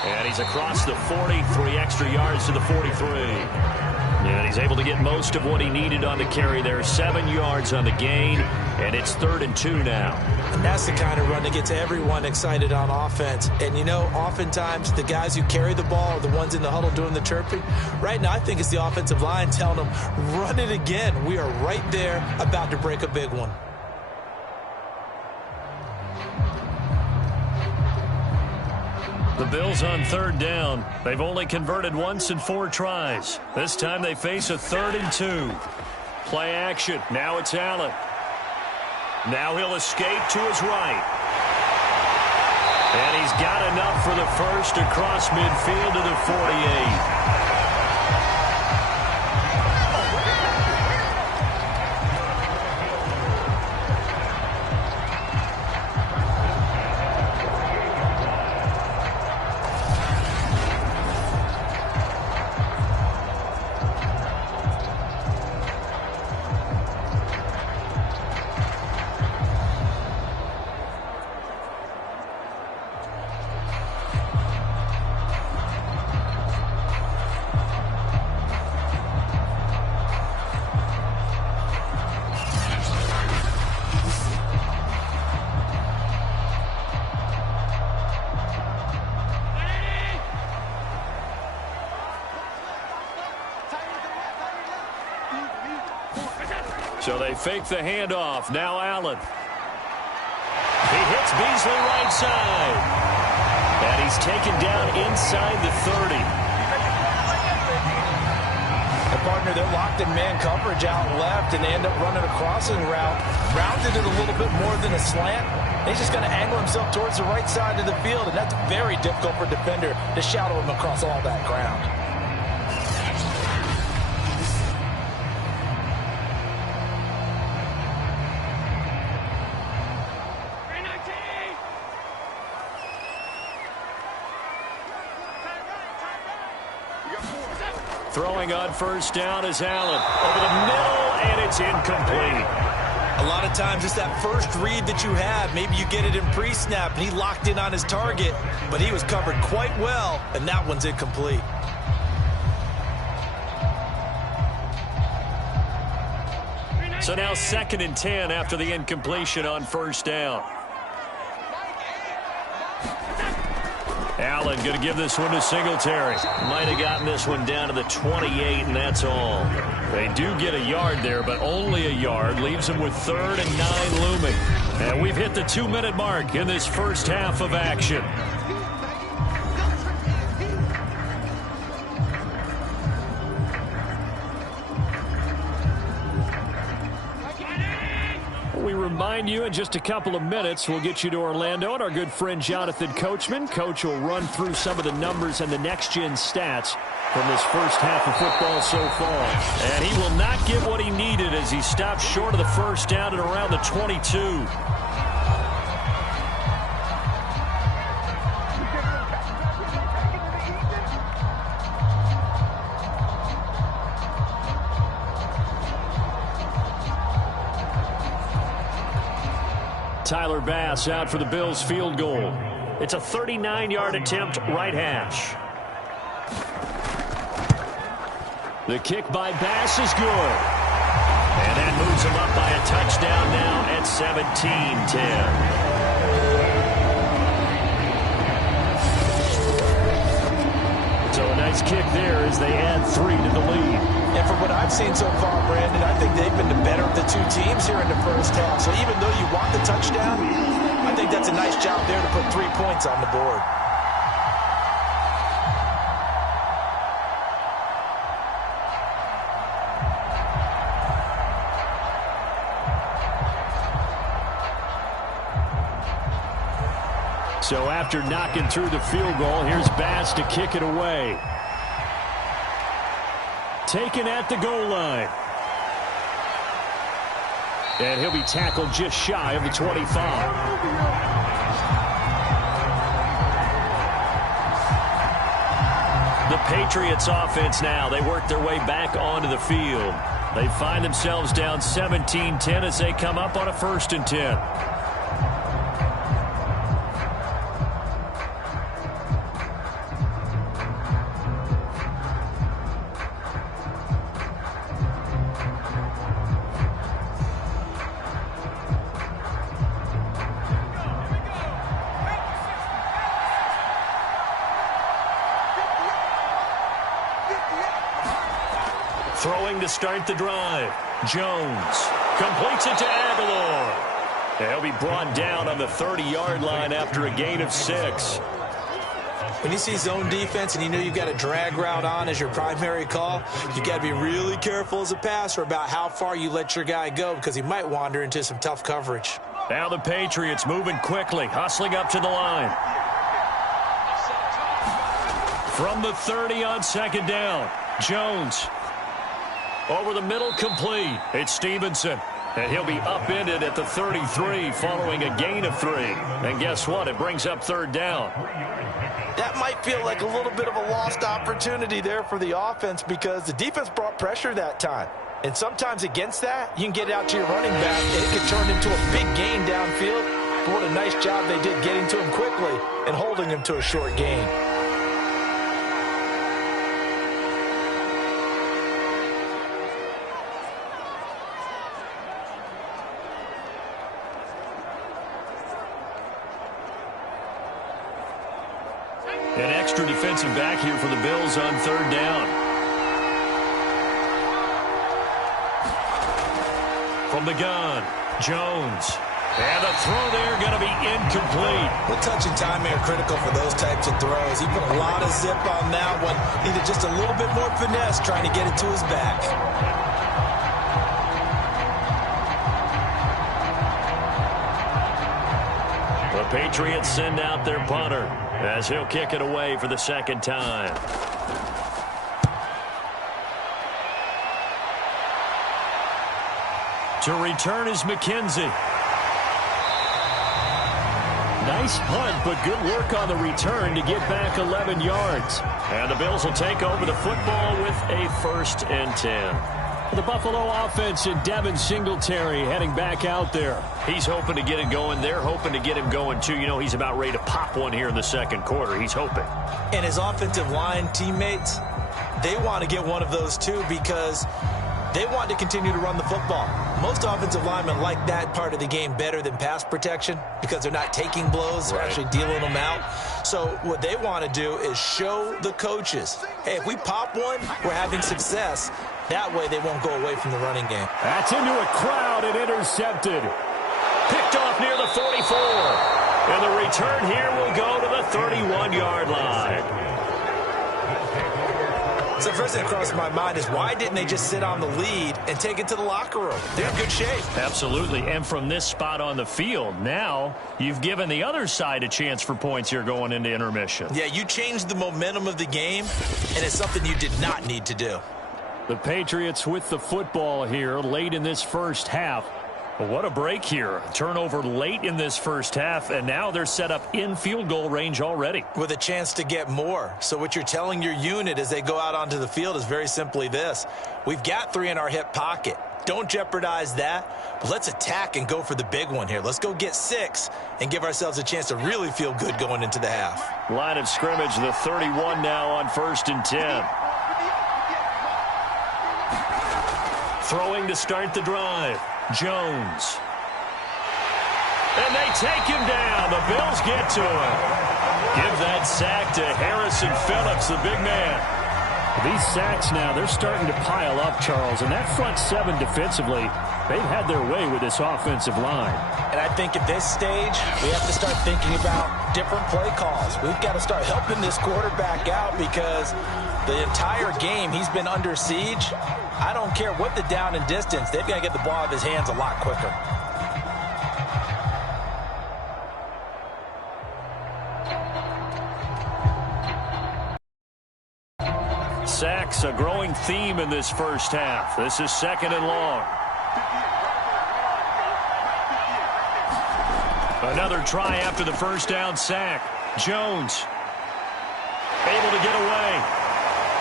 And he's across the 40, 3 extra yards to the 43. And he's able to get most of what he needed on the carry there. 7 yards on the gain, and it's 3rd and 2 now. And that's the kind of run that gets everyone excited on offense. And, you know, oftentimes the guys who carry the ball are the ones in the huddle doing the chirping. Right now, I think it's the offensive line telling them, run it again. We are right there about to break a big one. The Bills on 3rd down. They've only converted once in 4 tries. This time they face a 3rd and 2. Play action. Now it's Allen. Now he'll escape to his right. And he's got enough for the first across midfield to the 48. So they fake the handoff. Now Allen. He hits Beasley right side. And he's taken down inside the 30. And partner, they're locked in man coverage out left, and they end up running a crossing route. Rounded it a little bit more than a slant. He's just going to angle himself towards the right side of the field, and that's very difficult for a defender to shadow him across all that ground. Throwing on 1st down is Allen. Over the middle, and it's incomplete. A lot of times it's that first read that you have. Maybe you get it in pre-snap, and he locked in on his target, but he was covered quite well, and that one's incomplete. So now 2nd and 10 after the incompletion on 1st down. Allen going to give this one to Singletary. Might have gotten this one down to the 28, and that's all. They do get a yard there, but only a yard. Leaves them with 3rd and 9 looming. And we've hit the 2-minute mark in this first half of action. We remind you in just a couple of minutes, we'll get you to Orlando and our good friend Jonathan Coachman. Coach will run through some of the numbers and the next-gen stats from this first half of football so far. And he will not get what he needed as he stopped short of the 1st down at around the 22. Tyler Bass out for the Bills field goal. It's a 39-yard attempt, right hash. The kick by Bass is good. And that moves him up by a touchdown now at 17-10. So a nice kick there as they add 3 to the lead. And from what I've seen so far, Brandon, I think they've been the better of the two teams here in the first half. So even though you want the touchdown, I think that's a nice job there to put 3 points on the board. So after knocking through the field goal, here's Bass to kick it away. Taken at the goal line. And he'll be tackled just shy of the 25. The Patriots offense now. They work their way back onto the field. They find themselves down 17-10 as they come up on a 1st and 10. Throwing to start the drive. Jones completes it to Aguilar. He'll be brought down on the 30-yard line after a gain of 6. When you see zone defense and you know you've got a drag route on as your primary call, you've got to be really careful as a passer about how far you let your guy go because he might wander into some tough coverage. Now the Patriots moving quickly, hustling up to the line. From the 30 on second down, Jones. Over the middle, complete. It's Stevenson. And he'll be upended at the 33 following a gain of 3. And guess what? It brings up third down. That might feel like a little bit of a lost opportunity there for the offense because the defense brought pressure that time. And sometimes against that, you can get it out to your running back, and it can turn into a big gain downfield. But what a nice job they did getting to him quickly and holding him to a short gain. An extra defensive back here for the Bills on third down. From the gun, Jones. And the throw there going to be incomplete. The touch and timing are critical for those types of throws. He put a lot of zip on that one. Needed just a little bit more finesse trying to get it to his back. The Patriots send out their punter as he'll kick it away for the second time. To return is McKenzie. Nice punt, but good work on the return to get back 11 yards. And the Bills will take over the football with a 1st and 10. The Buffalo offense and Devin Singletary heading back out there. He's hoping to get it going. They're hoping to get him going, too. You know, he's about ready to pop one here in the second quarter. He's hoping. And his offensive line teammates, they want to get one of those, too, because they want to continue to run the football. Most offensive linemen like that part of the game better than pass protection because they're not taking blows. They're actually dealing them out. So what they want to do is show the coaches, hey, if we pop one, we're having success. That way they won't go away from the running game. That's into a crowd and intercepted. Picked off near the 44. And the return here will go to the 31-yard line. So first thing that crossed my mind is why didn't they just sit on the lead and take it to the locker room? They're in good shape. Absolutely. And from this spot on the field, now you've given the other side a chance for points here going into intermission. Yeah, you changed the momentum of the game, and it's something you did not need to do. The Patriots with the football here late in this first half. Well, what a break here. Turnover late in this first half, and now they're set up in field goal range already. With a chance to get more. So what you're telling your unit as they go out onto the field is very simply this. We've got 3 in our hip pocket. Don't jeopardize that. But let's attack and go for the big one here. Let's go get 6 and give ourselves a chance to really feel good going into the half. Line of scrimmage, the 31 now on 1st and 10. Throwing to start the drive. Jones. And they take him down. The Bills get to him. Give that sack to Harrison Phillips, the big man. These sacks now, they're starting to pile up, Charles. And that front 7 defensively, they've had their way with this offensive line. And I think at this stage, we have to start thinking about different play calls. We've got to start helping this quarterback out because the entire game he's been under siege. I don't care what the down and distance. They've got to get the ball out of his hands a lot quicker. Sacks, a growing theme in this first half. This is 2nd and long. Another try after the first down sack. Jones able to get away.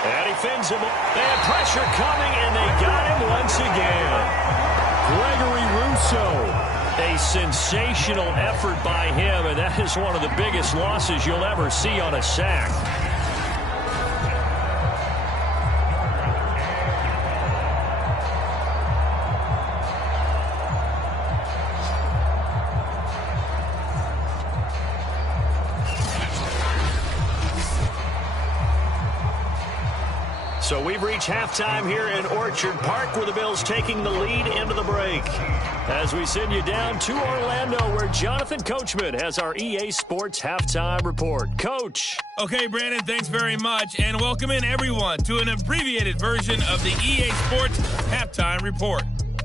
And he fins him. They had pressure coming, and they got him once again. Gregory Rousseau. A sensational effort by him, and that is one of the biggest losses you'll ever see on a sack. So we've reached halftime here in Orchard Park, where the Bills taking the lead into the break. As we send you down to Orlando, where Jonathan Coachman has our EA Sports Halftime Report. Coach. Okay, Brandon, thanks very much. And welcome in, everyone, to an abbreviated version of the EA Sports Halftime Report.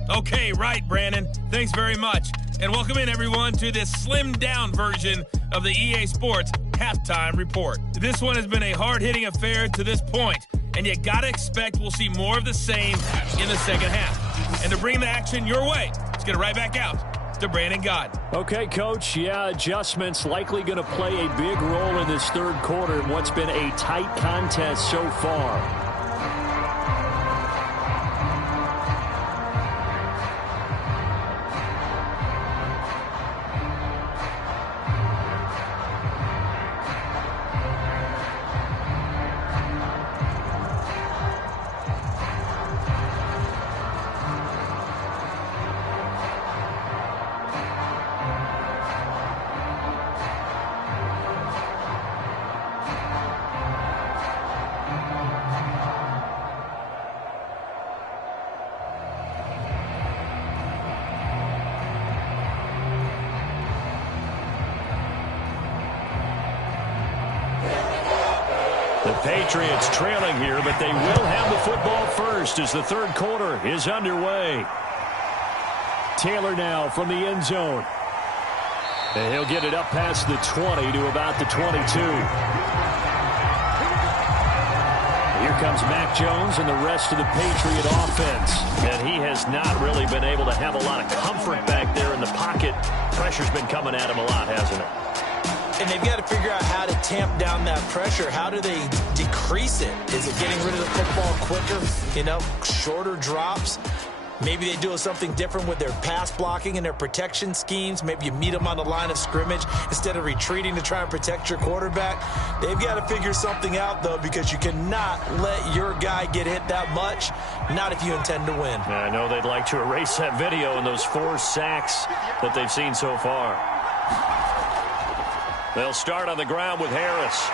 Okay, right, Brandon. Thanks very much. And welcome in, everyone, to this slimmed-down version of the EA Sports Halftime Report. This one has been a hard-hitting affair to this point, and you got to expect we'll see more of the same in the second half. And to bring the action your way, let's get it right back out to Brandon Gott. Okay, Coach. Yeah, adjustments likely going to play a big role in this third quarter in what's been a tight contest so far. The Patriots trailing here, but they will have the football first as the third quarter is underway. Taylor now from the end zone. And he'll get it up past the 20 to about the 22. Here comes Mac Jones and the rest of the Patriot offense. And he has not really been able to have a lot of comfort back there in the pocket. Pressure's been coming at him a lot, hasn't it? And they've got to figure out how to tamp down that pressure. How do they decrease it? Is it getting rid of the football quicker? You know, shorter drops? Maybe they do something different with their pass blocking and their protection schemes. Maybe you meet them on the line of scrimmage instead of retreating to try and protect your quarterback. They've got to figure something out, though, because you cannot let your guy get hit that much, not if you intend to win. I know they'd like to erase that video and those 4 sacks that they've seen so far. They'll start on the ground with Harris.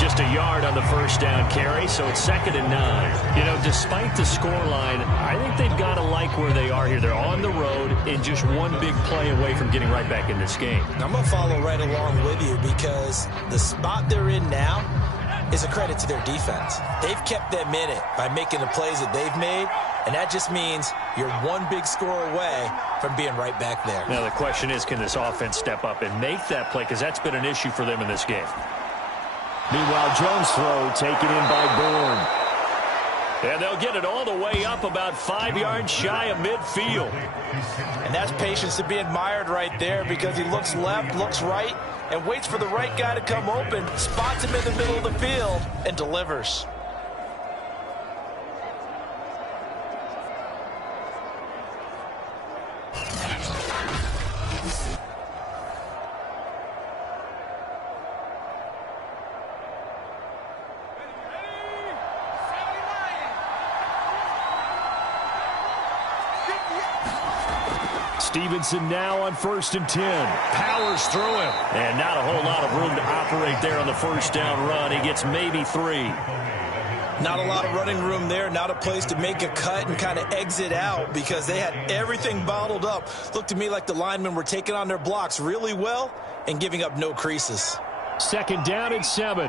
Just a yard on the first down carry, so it's 2nd and 9. You know, despite the scoreline, I think they've got to like where they are here. They're on the road and just one big play away from getting right back in this game. I'm going to follow right along with you because the spot they're in now is a credit to their defense. They've kept them in it by making the plays that they've made, and that just means you're one big score away from being right back there. Now, the question is, can this offense step up and make that play? Because that's been an issue for them in this game. Meanwhile, Jones' throw taken in by Bourne. And they'll get it all the way up about 5 yards shy of midfield. And that's patience to be admired right there because he looks left, looks right, and waits for the right guy to come open, spots him in the middle of the field, and delivers. Stevenson now on 1st and 10. Powers through him. And not a whole lot of room to operate there on the first down run. He gets maybe 3. Not a lot of running room there. Not a place to make a cut and kind of exit out because they had everything bottled up. Looked to me like the linemen were taking on their blocks really well and giving up no creases. 2nd down and 7.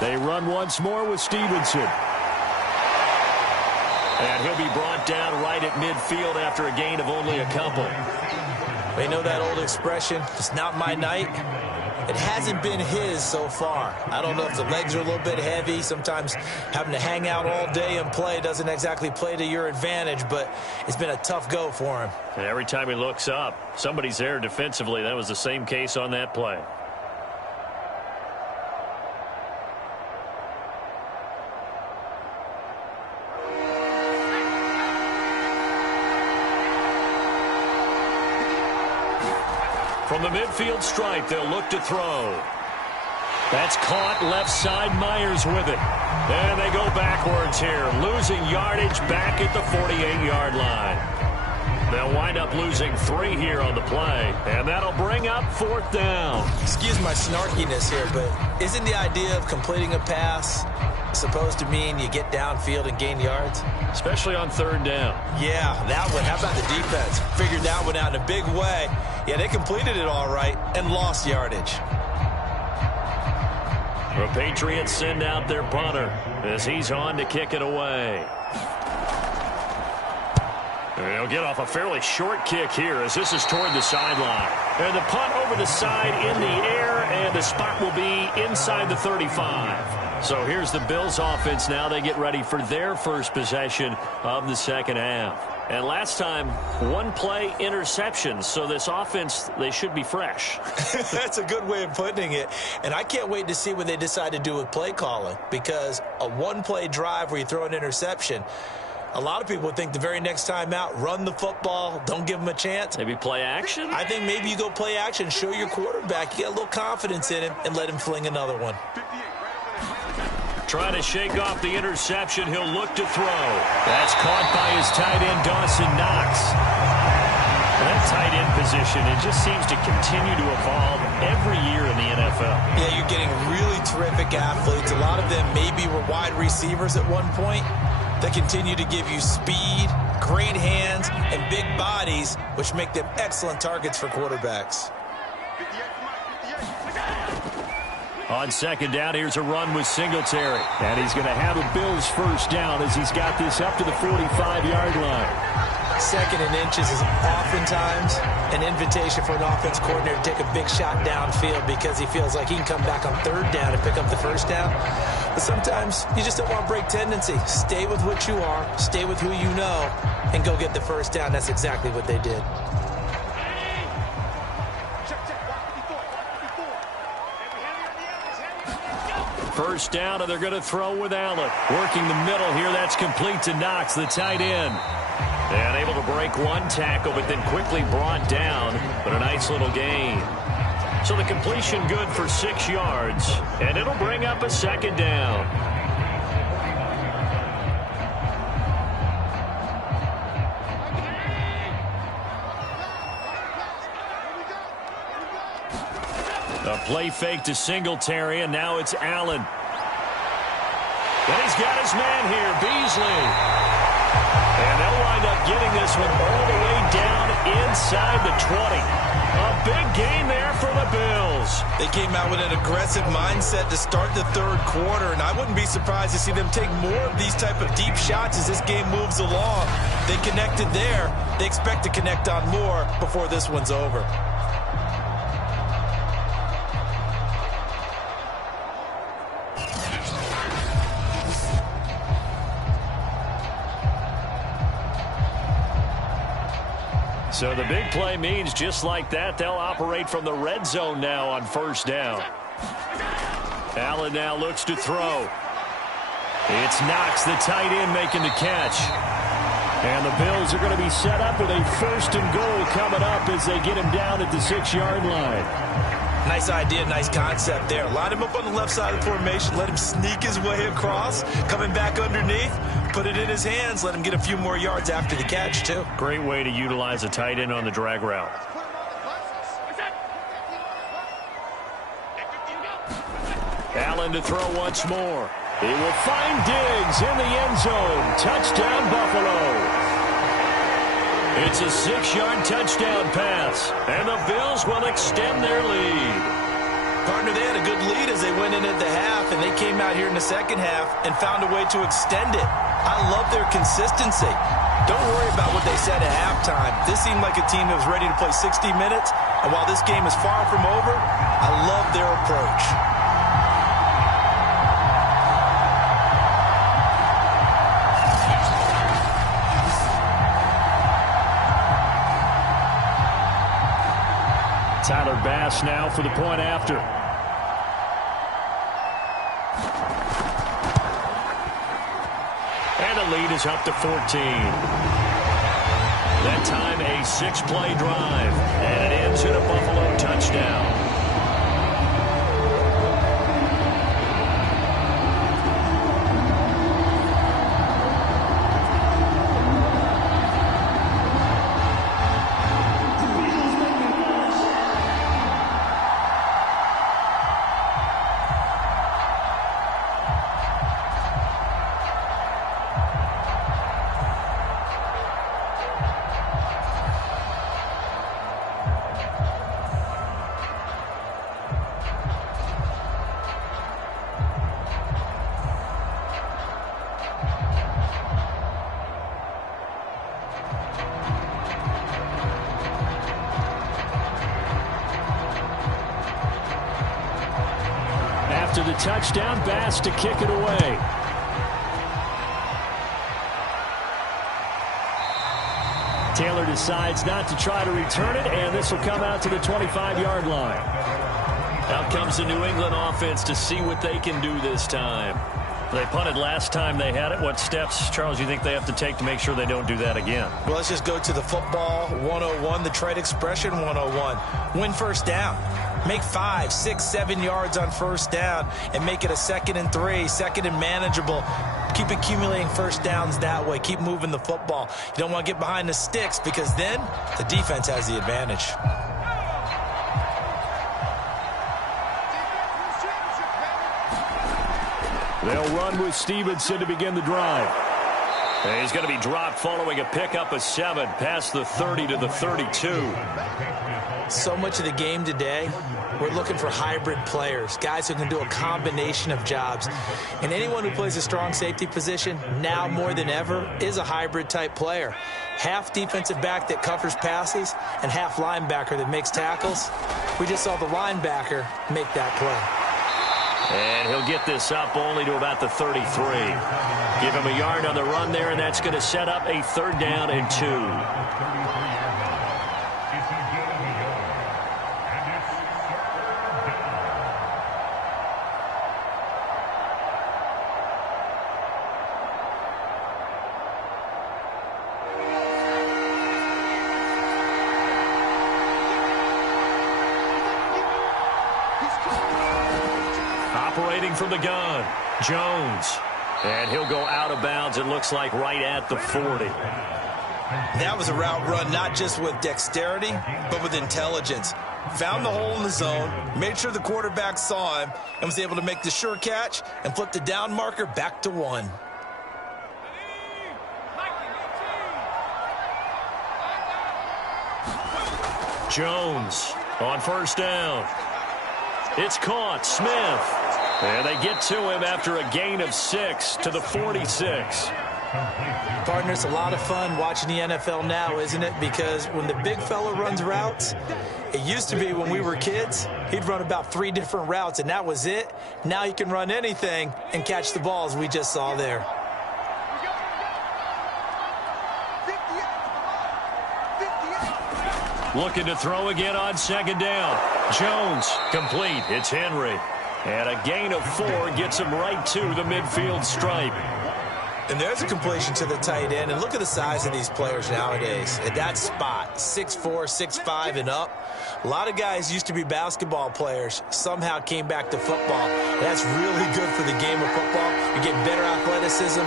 They run once more with Stevenson. And he'll be brought down right at midfield after a gain of only a couple. They know that old expression, it's not my night. It hasn't been his so far. I don't know if the legs are a little bit heavy. Sometimes having to hang out all day and play doesn't exactly play to your advantage, but it's been a tough go for him. And every time he looks up, somebody's there defensively. That was the same case on that play. From the midfield stripe, they'll look to throw. That's caught left side. Myers with it. And they go backwards here, losing yardage back at the 48-yard line. They'll wind up losing 3 here on the play, and that'll bring up 4th down. Excuse my snarkiness here, but isn't the idea of completing a pass supposed to mean you get downfield and gain yards? Especially on 3rd down. Yeah, that one. How about the defense? Figured that one out in a big way. Yeah, they completed it all right and lost yardage. The Patriots send out their punter as he's on to kick it away. They'll get off a fairly short kick here as this is toward the sideline. And the punt over the side in the air, and the spot will be inside the 35. So here's the Bills offense now. They get ready for their first possession of the second half. And last time, 1-play interception. So this offense, they should be fresh. That's a good way of putting it. And I can't wait to see what they decide to do with play calling, because a 1-play drive where you throw an interception, a lot of people would think the very next time out, run the football, don't give them a chance. Maybe play action? I think maybe you go play action, show your quarterback, you get a little confidence in him, and let him fling another one. Trying to shake off the interception. He'll look to throw. That's caught by his tight end, Dawson Knox. That tight end position, it just seems to continue to evolve every year in the NFL. Yeah, you're getting really terrific athletes. A lot of them maybe were wide receivers at one point. They continue to give you speed, great hands, and big bodies, which make them excellent targets for quarterbacks. On 2nd down, here's a run with Singletary. And he's going to have a Bills first down as he's got this up to the 45-yard line. 2nd and inches is oftentimes an invitation for an offense coordinator to take a big shot downfield because he feels like he can come back on 3rd down and pick up the first down. But sometimes you just don't want to break tendency. Stay with what you are, stay with who you know, and go get the first down. That's exactly what they did. First down, and they're going to throw with Allen. Working the middle here, that's complete to Knox, the tight end. And able to break 1 tackle, but then quickly brought down. But a nice little gain. So the completion good for 6 yards, and it'll bring up a 2nd down. A play fake to Singletary, and now it's Allen. And he's got his man here, Beasley. And they'll wind up getting this one all the way down inside the 20. A big gain there for the Bills. They came out with an aggressive mindset to start the 3rd quarter, and I wouldn't be surprised to see them take more of these type of deep shots as this game moves along. They connected there. They expect to connect on more before this one's over. So the big play means just like that, they'll operate from the red zone now on 1st down. Allen now looks to throw. It's Knox, the tight end, making the catch. And the Bills are going to be set up with a 1st and goal coming up as they get him down at the 6-yard line. Nice idea, nice concept there. Line him up on the left side of the formation, let him sneak his way across, coming back underneath, put it in his hands, let him get a few more yards after the catch, too. Great way to utilize a tight end on the drag route. Allen to throw once more. He will find Diggs in the end zone. Touchdown, Buffalo. It's a 6-yard touchdown pass, and the Bills will extend their lead. Partner, they had a good lead as they went in at the half, and they came out here in the second half and found a way to extend it. I love their consistency. Don't worry about what they said at halftime. This seemed like a team that was ready to play 60 minutes, and while this game is far from over, I love their approach. Tyler Bass now for the point after. And the lead is up to 14. That time a 6-play drive. And it ends in a Buffalo touchdown. touchdown. Bass to kick it away. Taylor decides not to try to return it, and this will come out to the 25-yard line. Out comes the New England offense to see what they can do this time. They punted last time they had it. What steps, Charles, you think they have to take to make sure they don't do that again? Well, let's just go to the football 101, the trade expression 101. Win first down. Make 5, 6, 7 yards on first down and make it a 2nd and 3, 2nd and manageable. Keep accumulating first downs that way. Keep moving the football. You don't want to get behind the sticks because then the defense has the advantage. They'll run with Stevenson to begin the drive. And he's going to be dropped following a pickup of 7 past the 30 to the 32. So much of the game today, we're looking for hybrid players, guys who can do a combination of jobs. And anyone who plays a strong safety position, now more than ever, is a hybrid type player. Half defensive back that covers passes and half linebacker that makes tackles. We just saw the linebacker make that play. And he'll get this up only to about the 33. Give him a yard on the run there, and that's going to set up a 3rd down and 2. Operating from the gun, Jones. And he'll go out of bounds, it looks like, right at the 40. That was a route run not just with dexterity, but with intelligence. Found the hole in the zone, made sure the quarterback saw him, and was able to make the sure catch and flip the down marker back to 1. Jones on first down. It's caught. Smith. And they get to him after a gain of 6 to the 46. Partner, it's a lot of fun watching the NFL now, isn't it? Because when the big fella runs routes, it used to be when we were kids, he'd run about 3 different routes, and that was it. Now he can run anything and catch the balls we just saw there. Looking to throw again on 2nd down. Jones, complete. It's Henry. And a gain of 4 gets him right to the midfield stripe. And there's a completion to the tight end. And look at the size of these players nowadays. At that spot, 6'4", 6'5", and up. A lot of guys used to be basketball players, somehow came back to football. That's really good for the game of football. You get better athleticism,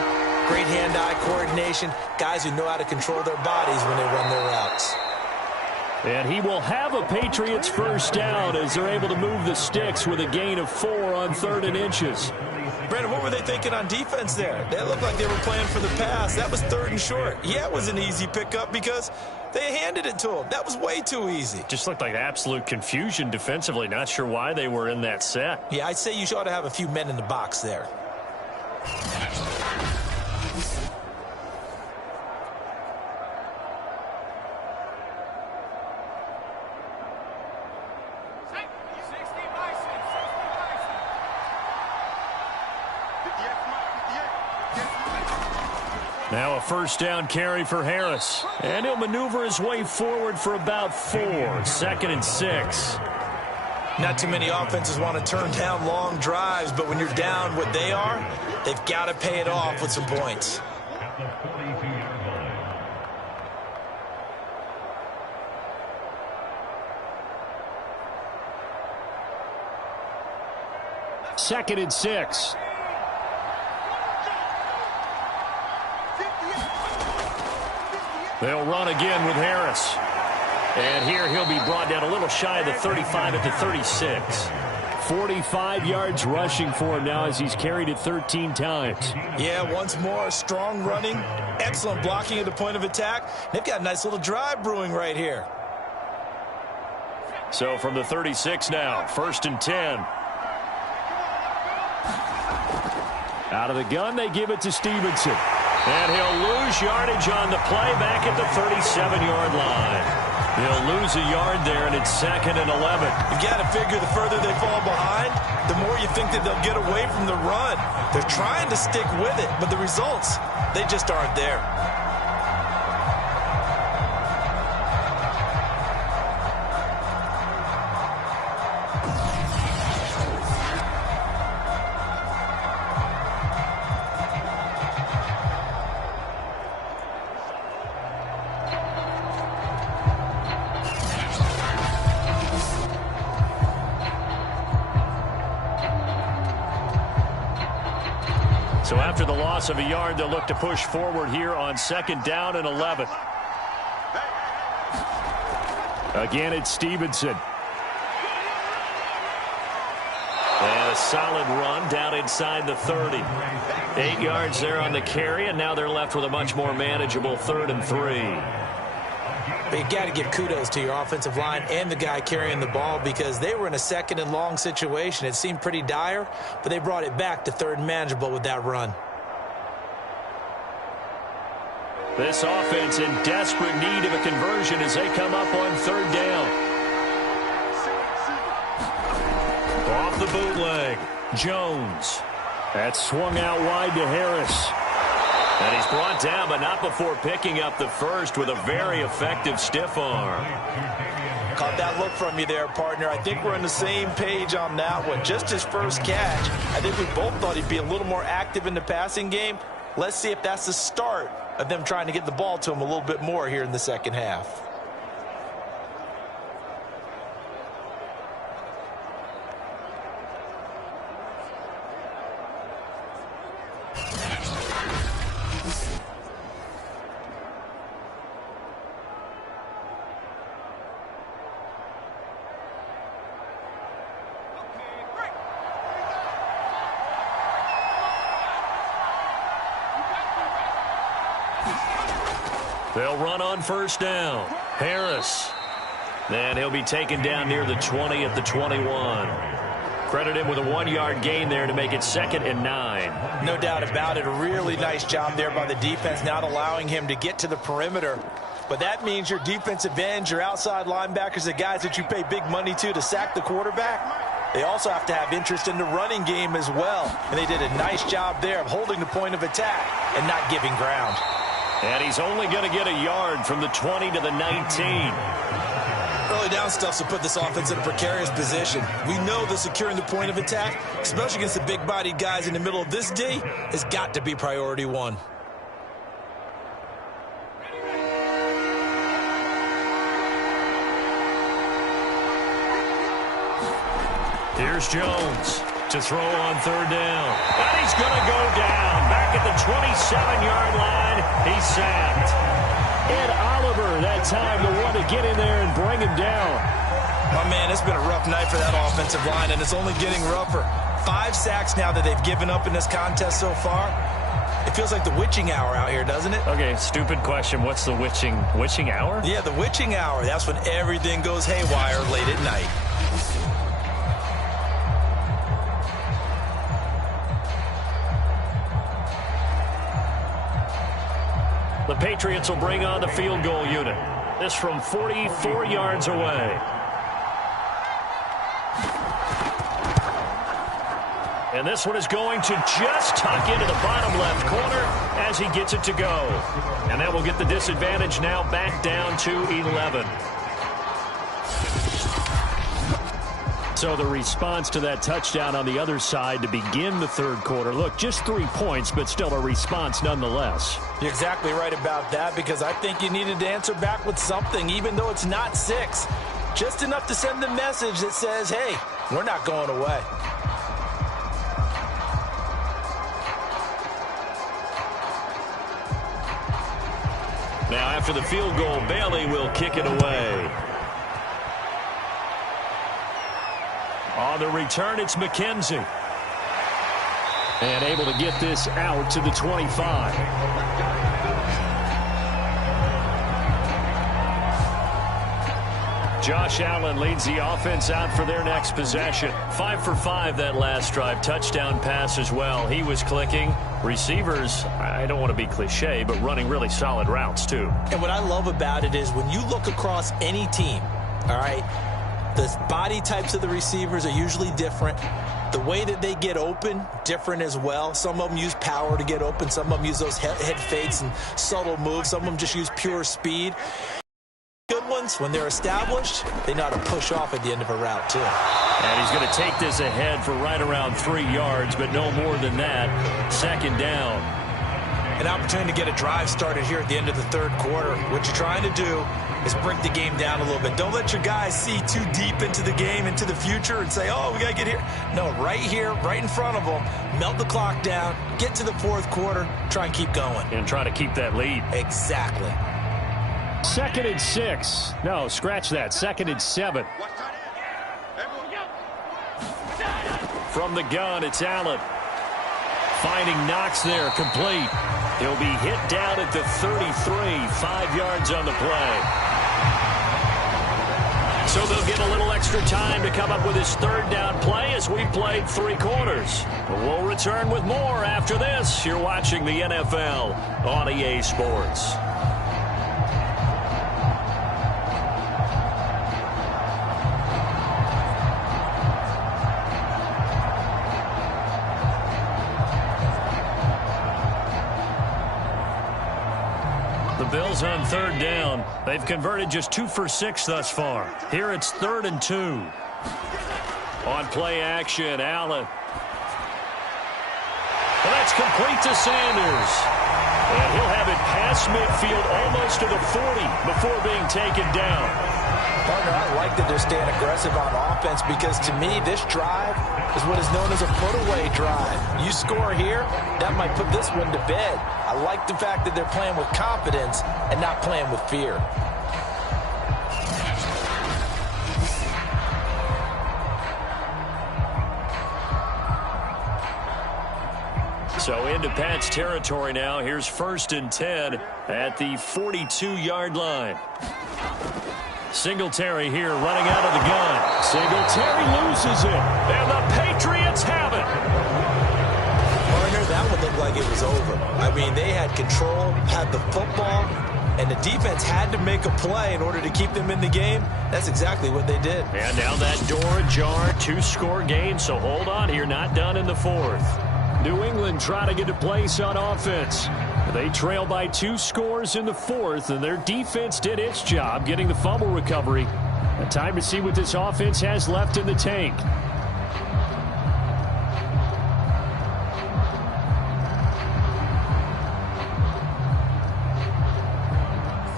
great hand-eye coordination, guys who know how to control their bodies when they run their routes. And he will have a Patriots first down as they're able to move the sticks with a gain of 4 on 3rd and inches. Brandon, what were they thinking on defense there? They looked like they were playing for the pass. That was 3rd and short. Yeah, it was an easy pickup because they handed it to him. That was way too easy. Just looked like absolute confusion defensively. Not sure why they were in that set. Yeah, I'd say you ought to have a few men in the box there. Now a first down carry for Harris. And he'll maneuver his way forward for about 4. 2nd and 6. Not too many offenses want to turn down long drives, but when you're down what they are, they've got to pay it off with some points. Second and 6. They'll run again with Harris. And here he'll be brought down a little shy of the 35 at the 36. 45 yards rushing for him now as he's carried it 13 times. Yeah, once more, strong running, excellent blocking at the point of attack. They've got a nice little drive brewing right here. So from the 36 now, 1st and 10. Out of the gun, they give it to Stevenson. And he'll lose yardage on the play back at the 37-yard line. He'll lose a yard there, and it's 2nd and 11. You got to figure the further they fall behind, the more you think that they'll get away from the run. They're trying to stick with it, but the results, they just aren't there. So after the loss of a yard, they'll look to push forward here on 2nd down and 11. Again, it's Stevenson. And a solid run down inside the 30. 8 yards there on the carry, and now they're left with a much more manageable 3rd and 3. But you got to give kudos to your offensive line and the guy carrying the ball because they were in a 2nd and long situation. It seemed pretty dire, but they brought it back to 3rd and manageable with that run. This offense in desperate need of a conversion as they come up on 3rd down. Off the bootleg, Jones. That's swung out wide to Harris. And he's brought down, but not before picking up the first with a very effective stiff arm. Caught that look from you there, partner. I think we're on the same page on that one. Just his first catch, I think we both thought he'd be a little more active in the passing game. Let's see if that's the start of them trying to get the ball to him a little bit more here in the second half. They'll run on 1st down. Harris. And he'll be taken down near the 20 at the 21. Credit him with a 1-yard gain there to make it 2nd and 9. No doubt about it. A really nice job there by the defense, not allowing him to get to the perimeter. But that means your defensive ends, your outside linebackers, the guys that you pay big money to sack the quarterback, they also have to have interest in the running game as well. And they did a nice job there of holding the point of attack and not giving ground. And he's only going to get a yard from the 20 to the 19. Early down stuff to put this offense in a precarious position. We know that securing the point of attack, especially against the big-bodied guys in the middle of this D, has got to be priority one. Here's Jones to throw on 3rd down. And he's going to go down. Back at the 27-yard line, he's sacked. Ed Oliver, that time, the one to get in there and bring him down. My man, it's been a rough night for that offensive line, and it's only getting rougher. 5 sacks now that they've given up in this contest so far. It feels like the witching hour out here, doesn't it? Okay, stupid question. What's the witching hour? Yeah, the witching hour. That's when everything goes haywire late at night. The Patriots will bring on the field goal unit. This from 44 yards away. And this one is going to just tuck into the bottom left corner as he gets it to go. And that will get the disadvantage now back down to 11. So the response to that touchdown on the other side to begin the 3rd quarter. Look, just 3 points, but still a response nonetheless. You're exactly right about that because I think you needed to answer back with something, even though it's not 6. Just enough to send the message that says, hey, we're not going away. Now after the field goal, Bailey will kick it away. On the return, it's McKenzie. And able to get this out to the 25. Josh Allen leads the offense out for their next possession. 5 for 5 that last drive. Touchdown pass as well. He was clicking. Receivers, I don't want to be cliche, but running really solid routes too. And what I love about it is when you look across any team, all right, the body types of the receivers are usually different. The way that they get open, different as well. Some of them use power to get open. Some of them use those head fakes and subtle moves. Some of them just use pure speed. Good ones, when they're established, they know how to push off at the end of a route, too. And he's going to take this ahead for right around 3 yards, but no more than that. Second down. An opportunity to get a drive started here at the end of the third quarter. What you're trying to do is break the game down a little bit. Don't let your guys see too deep into the game, into the future, and say, oh, we got to get here. No, right here, right in front of them, melt the clock down, get to the fourth quarter, try and keep going. And try to keep that lead. Exactly. 2nd and 6. No, scratch that. 2nd and 7. From the gun, it's Allen. Finding Knox there, complete. He'll be hit down at the 33, 5 yards on the play. So they'll get a little extra time to come up with his third down play as we've played 3 quarters. But we'll return with more after this. You're watching the NFL on EA Sports. Bills on 3rd down. They've converted just 2 for 6 thus far. Here it's 3rd and 2. On play action, Allen. Well, that's complete to Sanders. And he'll have it past midfield almost to the 40 before being taken down. Partner, I like that they're staying aggressive on offense because to me this drive is what is known as a put-away drive. You score here, that might put this one to bed. I like the fact that they're playing with confidence and not playing with fear. So into Pat's territory now. Here's 1st and 10 at the 42-yard line. Singletary here running out of the gun. Singletary loses it, and the Patriots have it. Partner, that one looked like it was over. I mean, they had control, had the football, and the defense had to make a play in order to keep them in the game. That's exactly what they did. And now that door ajar, 2-score game, so hold on here, not done in the 4th. New England trying to get a place on offense. They trail by 2 scores in the 4th, and their defense did its job getting the fumble recovery. A time to see what this offense has left in the tank.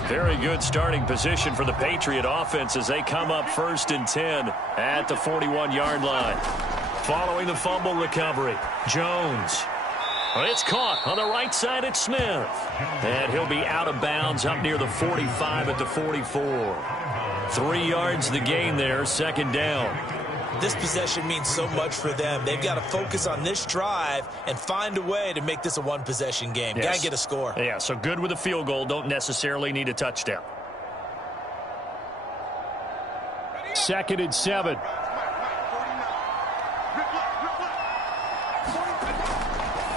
Very good starting position for the Patriot offense as they come up 1st and 10 at the 41-yard line. Following the fumble recovery, Jones. It's caught on the right side at Smith. And he'll be out of bounds up near the 45 at the 44. 3 yards the gain there, 2nd down. This possession means so much for them. They've got to focus on this drive and find a way to make this a one-possession game. Yes. Got to get a score. Yeah, so good with a field goal. Don't necessarily need a touchdown. 2nd and 7.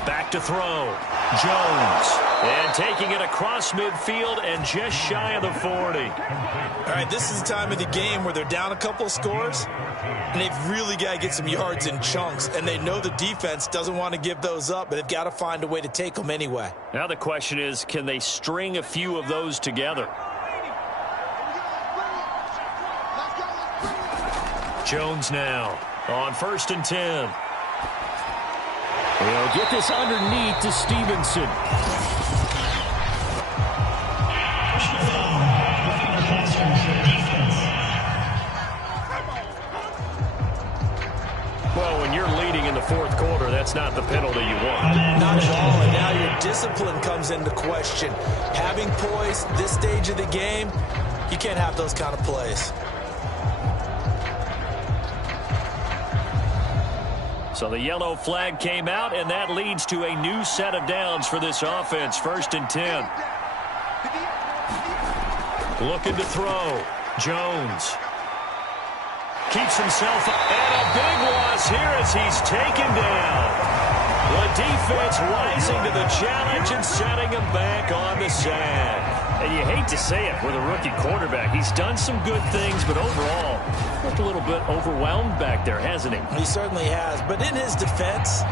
Back to throw. Jones. And taking it across midfield and just shy of the 40. All right, this is the time of the game where they're down a couple of scores, and they've really got to get some yards in chunks, and they know the defense doesn't want to give those up, but they've got to find a way to take them anyway. Now the question is, can they string a few of those together? Jones now on 1st and 10. He'll get this underneath to Stevenson. Well, when you're leading in the 4th quarter, that's not the penalty you want. Not at all, and now your discipline comes into question. Having poise this stage of the game, you can't have those kind of plays. So the yellow flag came out, and that leads to a new set of downs for this offense. 1st and 10. Looking to throw. Jones. Keeps himself up. And a big loss here as he's taken down. The defense rising to the challenge and setting him back on the sack. And you hate to say it with a rookie quarterback. He's done some good things, but overall, looked a little bit overwhelmed back there, hasn't he? He certainly has. But in his defense,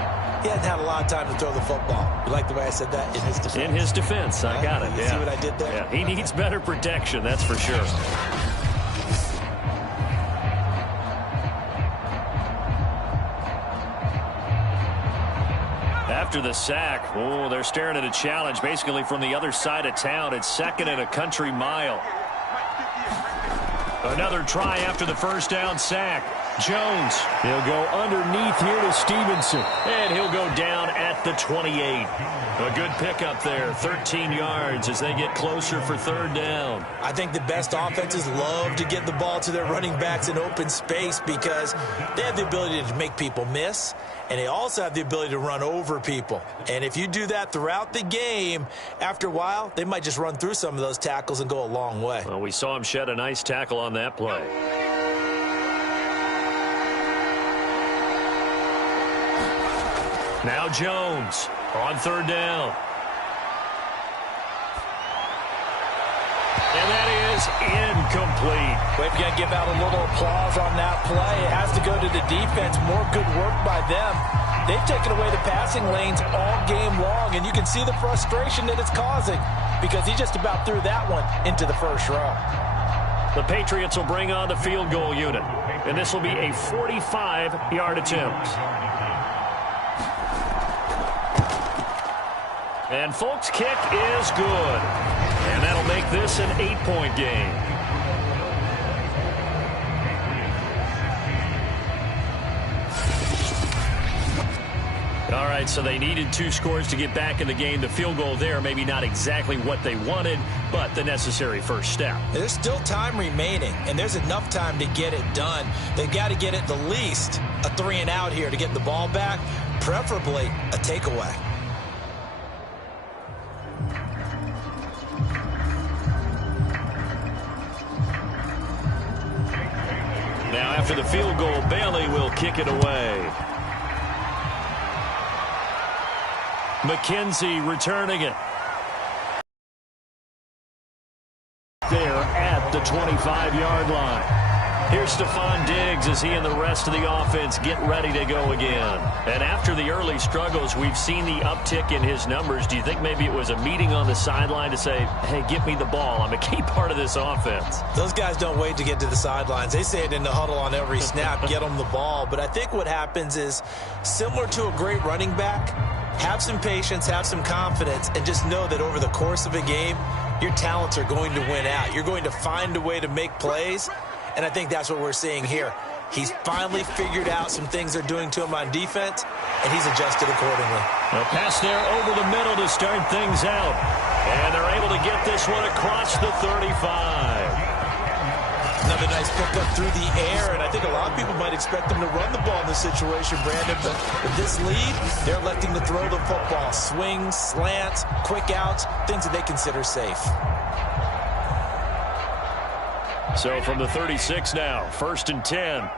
he hasn't had a lot of time to throw the football. You like the way I said that? In his defense. In his defense. I got it. You see what I did there? Yeah, he needs better protection, that's for sure. After the sack, oh, they're staring at a challenge basically from the other side of town. It's 2nd and a country mile. Another try after the first down sack. Jones, he'll go underneath here to Stevenson. And he'll go down at the 28. A good pickup there, 13 yards as they get closer for 3rd down. I think the best offenses love to get the ball to their running backs in open space because they have the ability to make people miss, and they also have the ability to run over people. And if you do that throughout the game, after a while, they might just run through some of those tackles and go a long way. Well, we saw him shed a nice tackle on that play. Now Jones on 3rd down. And that is incomplete. We're going to give out a little applause on that play. It has to go to the defense. More good work by them. They've taken away the passing lanes all game long, and you can see the frustration that it's causing because he just about threw that one into the first row. The Patriots will bring on the field goal unit, and this will be a 45-yard attempt. And Folk's kick is good. And that'll make this an 8-point game. All right, so they needed 2 scores to get back in the game. The field goal there, maybe not exactly what they wanted, but the necessary first step. There's still time remaining, and there's enough time to get it done. They've got to get at the least a 3-and-out here to get the ball back, preferably a takeaway. Now after the field goal, Bailey will kick it away. McKenzie returning it. There at the 25-yard line. Here's Stephon Diggs as he and the rest of the offense get ready to go again. And after the early struggles, we've seen the uptick in his numbers. Do you think maybe it was a meeting on the sideline to say, hey, give me the ball. I'm a key part of this offense. Those guys don't wait to get to the sidelines. They say it in the huddle on every snap, get them the ball. But I think what happens is similar to a great running back, have some patience, have some confidence, and just know that over the course of a game, your talents are going to win out. You're going to find a way to make plays. And I think that's what we're seeing here. He's finally figured out some things they're doing to him on defense, and he's adjusted accordingly. A pass there over the middle to start things out. And they're able to get this one across the 35. Another nice pickup through the air, and I think a lot of people might expect them to run the ball in this situation, Brandon. But with this lead, they're electing to throw the football. Swings, slants, quick outs, things that they consider safe. So from the 36 now, 1st and 10.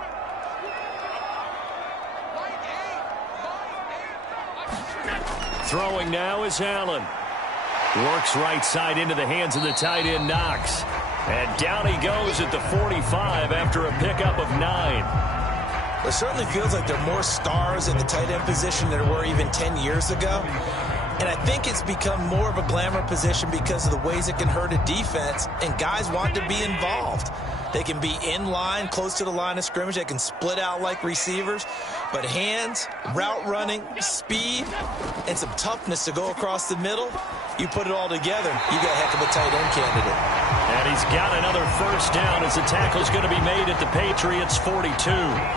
Throwing now is Allen. Works right side into the hands of the tight end Knox. And down he goes at the 45 after a pickup of 9. It certainly feels like there are more stars in the tight end position than there were even 10 years ago. And I think it's become more of a glamour position because of the ways it can hurt a defense, and guys want to be involved. They can be in line, close to the line of scrimmage. They can split out like receivers. But hands, route running, speed, and some toughness to go across the middle, you put it all together, you got a heck of a tight end candidate. And he's got another first down as the tackle's going to be made at the Patriots' 42.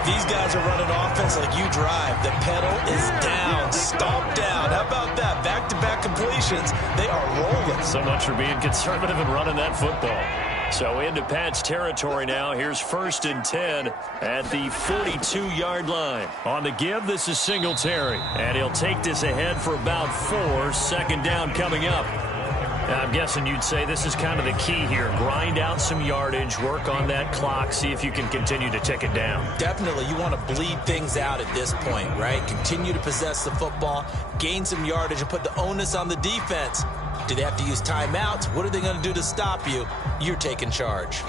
These guys are running offense like you drive. The pedal is down, stomped down. How about that? Back-to-back completions. They are rolling. So much for being conservative and running that football. So into Pat's territory now. Here's 1st and 10 at the 42-yard line. On the give, this is Singletary. And he'll take this ahead for about 4. 2nd down coming up. I'm guessing you'd say this is kind of the key here. Grind out some yardage, work on that clock, see if you can continue to tick it down. Definitely, you want to bleed things out at this point, right? Continue to possess the football, gain some yardage, and put the onus on the defense. Do they have to use timeouts? What are they going to do to stop you? You're taking charge.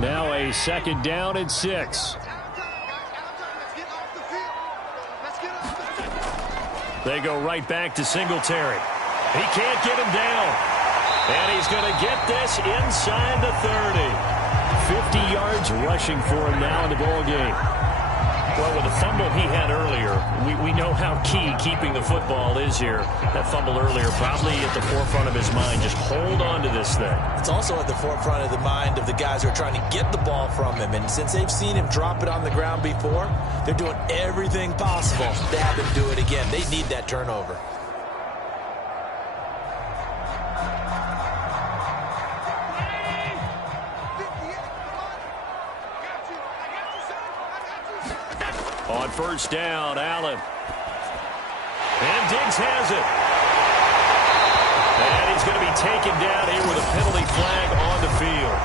Now a 2nd down and 6. They go right back to Singletary. He can't get him down. And he's going to get this inside the 30. 50 yards rushing for him now in the ball game. Well, with the fumble he had earlier, we know how key keeping the football is here. That fumble earlier probably at the forefront of his mind. Just hold on to this thing. It's also at the forefront of the mind of the guys who are trying to get the ball from him. And since they've seen him drop it on the ground before, they're doing everything possible to have him do it again. They need that turnover. On 1st down, Allen. And Diggs has it. And he's going to be taken down here with a penalty flag on the field.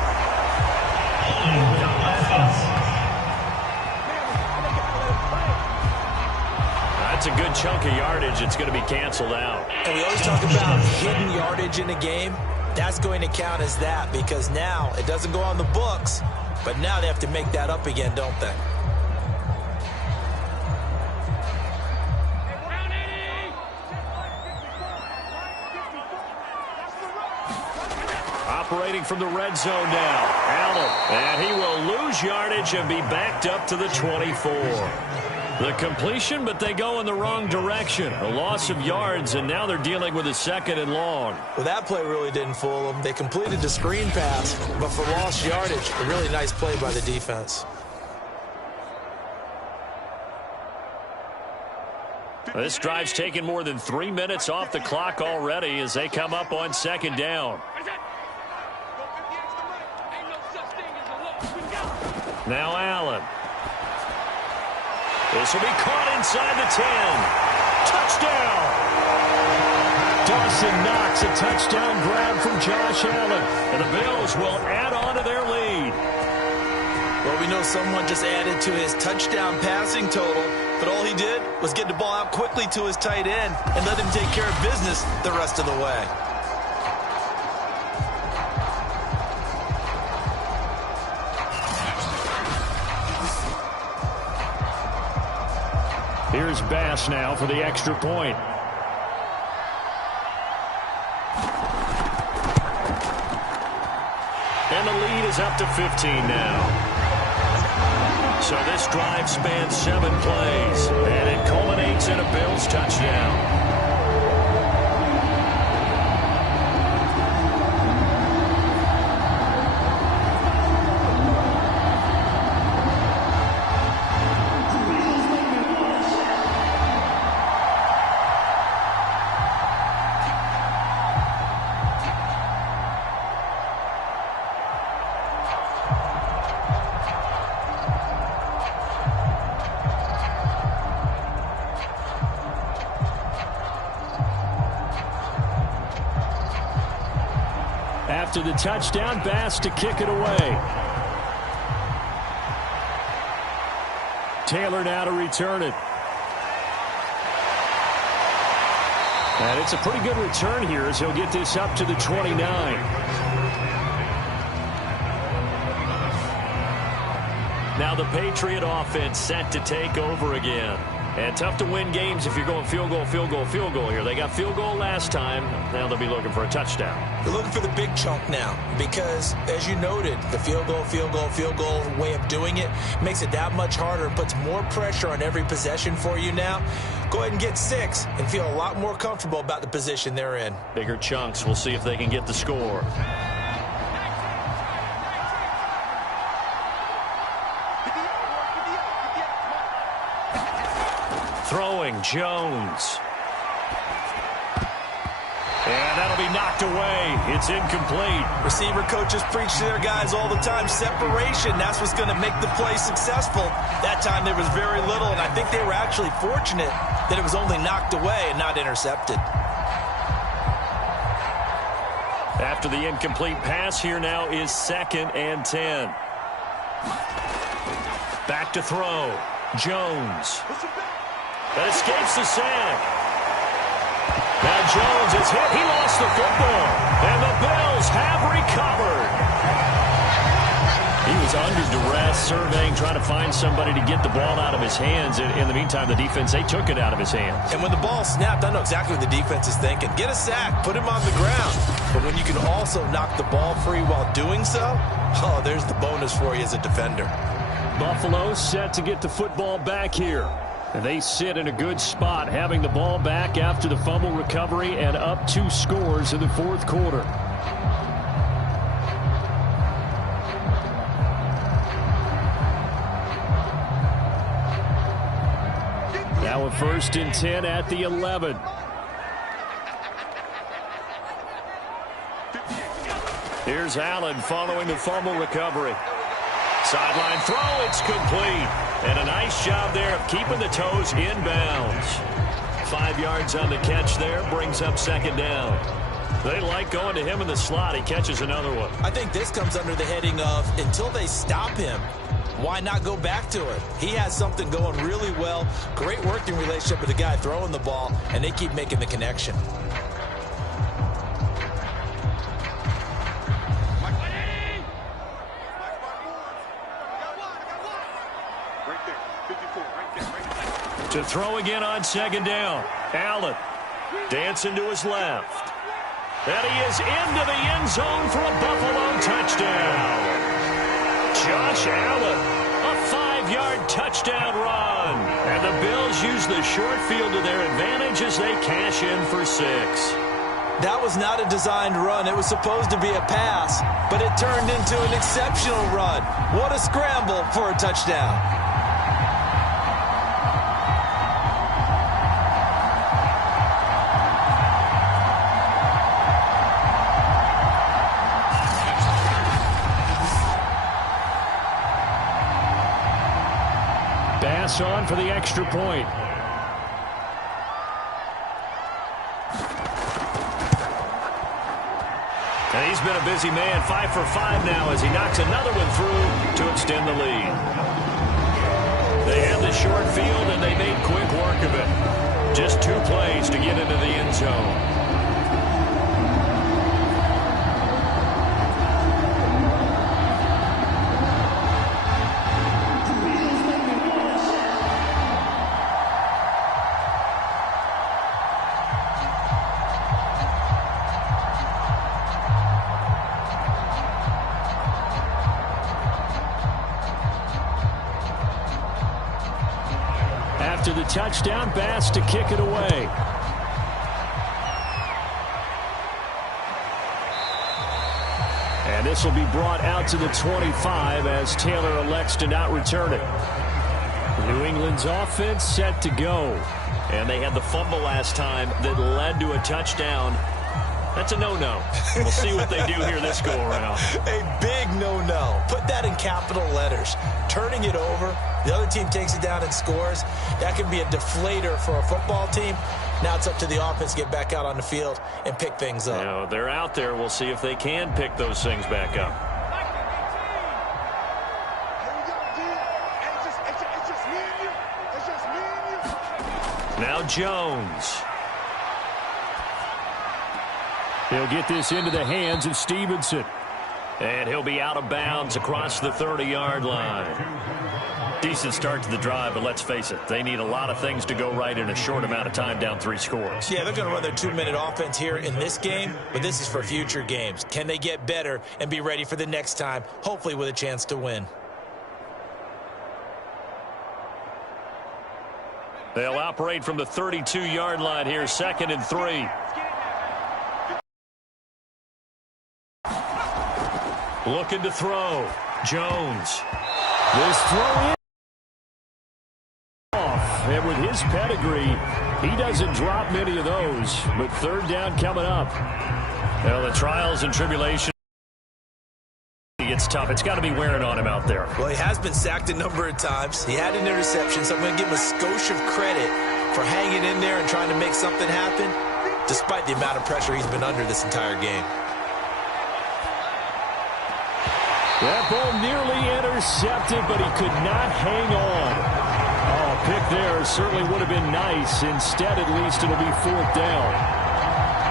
That's a good chunk of yardage. It's going to be canceled out. And we always talk about hidden yardage in a game. That's going to count as that because now it doesn't go on the books, but now they have to make that up again, don't they? Operating from the red zone now, Allen. And he will lose yardage and be backed up to the 24. The completion, but they go in the wrong direction. A loss of yards, and now they're dealing with a 2nd and long. Well, that play really didn't fool them. They completed the screen pass, but for lost yardage, a really nice play by the defense. This drive's taken more than 3 minutes off the clock already as they come up on 2nd down. Now Allen. This will be caught inside the 10. Touchdown! Dawson Knox, a touchdown grab from Josh Allen. And the Bills will add on to their lead. Well, we know someone just added to his touchdown passing total, but all he did was get the ball out quickly to his tight end and let him take care of business the rest of the way. Here's Bass now for the extra point. And the lead is up to 15 now. So this drive spans 7 plays, and it culminates in a Bills touchdown. After the touchdown, Bass to kick it away. Taylor now to return it. And it's a pretty good return here as he'll get this up to the 29. Now the Patriot offense set to take over again. And tough to win games if you're going field goal, field goal, field goal here. They got field goal last time. Now they'll be looking for a touchdown. They're looking for the big chunk now because, as you noted, the field goal way of doing it makes it that much harder and puts more pressure on every possession for you now. Go ahead and get 6 and feel a lot more comfortable about the position they're in. Bigger chunks. We'll see if they can get the score. Throwing, Jones. And that'll be knocked away. It's incomplete. Receiver coaches preach to their guys all the time. Separation, that's what's going to make the play successful. That time there was very little, and I think they were actually fortunate that it was only knocked away and not intercepted. After the incomplete pass, here now is 2nd and 10. Back to throw. Jones. That escapes the sack. Now Jones is hit. He lost the football. And the Bills have recovered. He was under duress, surveying, trying to find somebody to get the ball out of his hands. In the meantime, the defense, they took it out of his hands. And when the ball snapped, I know exactly what the defense is thinking. Get a sack, put him on the ground. But when you can also knock the ball free while doing so, oh, there's the bonus for you as a defender. Buffalo set to get the football back here. And they sit in a good spot, having the ball back after the fumble recovery and up 2 scores in the 4th quarter. Now a 1st and 10 at the 11. Here's Allen following the fumble recovery. Sideline throw, it's complete. And a nice job there of keeping the toes inbounds. 5 yards on the catch there, brings up 2nd down. They like going to him in the slot. He catches another one. I think this comes under the heading of, until they stop him, why not go back to it? He has something going really well. Great working relationship with the guy throwing the ball, and they keep making the connection. To throw again on 2nd down. Allen dancing to his left. And he is into the end zone for a Buffalo touchdown. Josh Allen, a 5-yard touchdown run. And the Bills use the short field to their advantage as they cash in for 6. That was not a designed run. It was supposed to be a pass, but it turned into an exceptional run. What a scramble for a touchdown. Bass on for the extra point. And he's been a busy man, 5 for 5 now as he knocks another one through to extend the lead. They had the short field and they made quick work of it. Just 2 plays to get into the end zone. After the touchdown, Bass to kick it away. And this will be brought out to the 25 as Taylor elects to not return it. New England's offense set to go. And they had the fumble last time that led to a touchdown. That's a no-no. We'll see what they do here this go-around. A big no-no. Put that in capital letters. Turning it over, the other team takes it down and scores. That could be a deflator for a football team. Now it's up to the offense to get back out on the field and pick things up. You know, they're out there. We'll see if they can pick those things back up. Now Jones. He'll get this into the hands of Stevenson. And he'll be out of bounds across the 30-yard line. Decent start to the drive, but let's face it, they need a lot of things to go right in a short amount of time, down 3 scores. Yeah, they're going to run their 2-minute offense here in this game, but this is for future games. Can they get better and be ready for the next time, hopefully with a chance to win? They'll operate from the 32-yard line here, 2nd and 3. Looking to throw. Jones. This throw in off. And with his pedigree, he doesn't drop many of those. But 3rd down coming up. Well, the trials and tribulations. It's tough. It's got to be wearing on him out there. Well, he has been sacked a number of times. He had an interception, so I'm going to give him a skosh of credit for hanging in there and trying to make something happen, despite the amount of pressure he's been under this entire game. That ball nearly intercepted, but he could not hang on. Oh, pick there certainly would have been nice. Instead, at least, it'll be 4th down.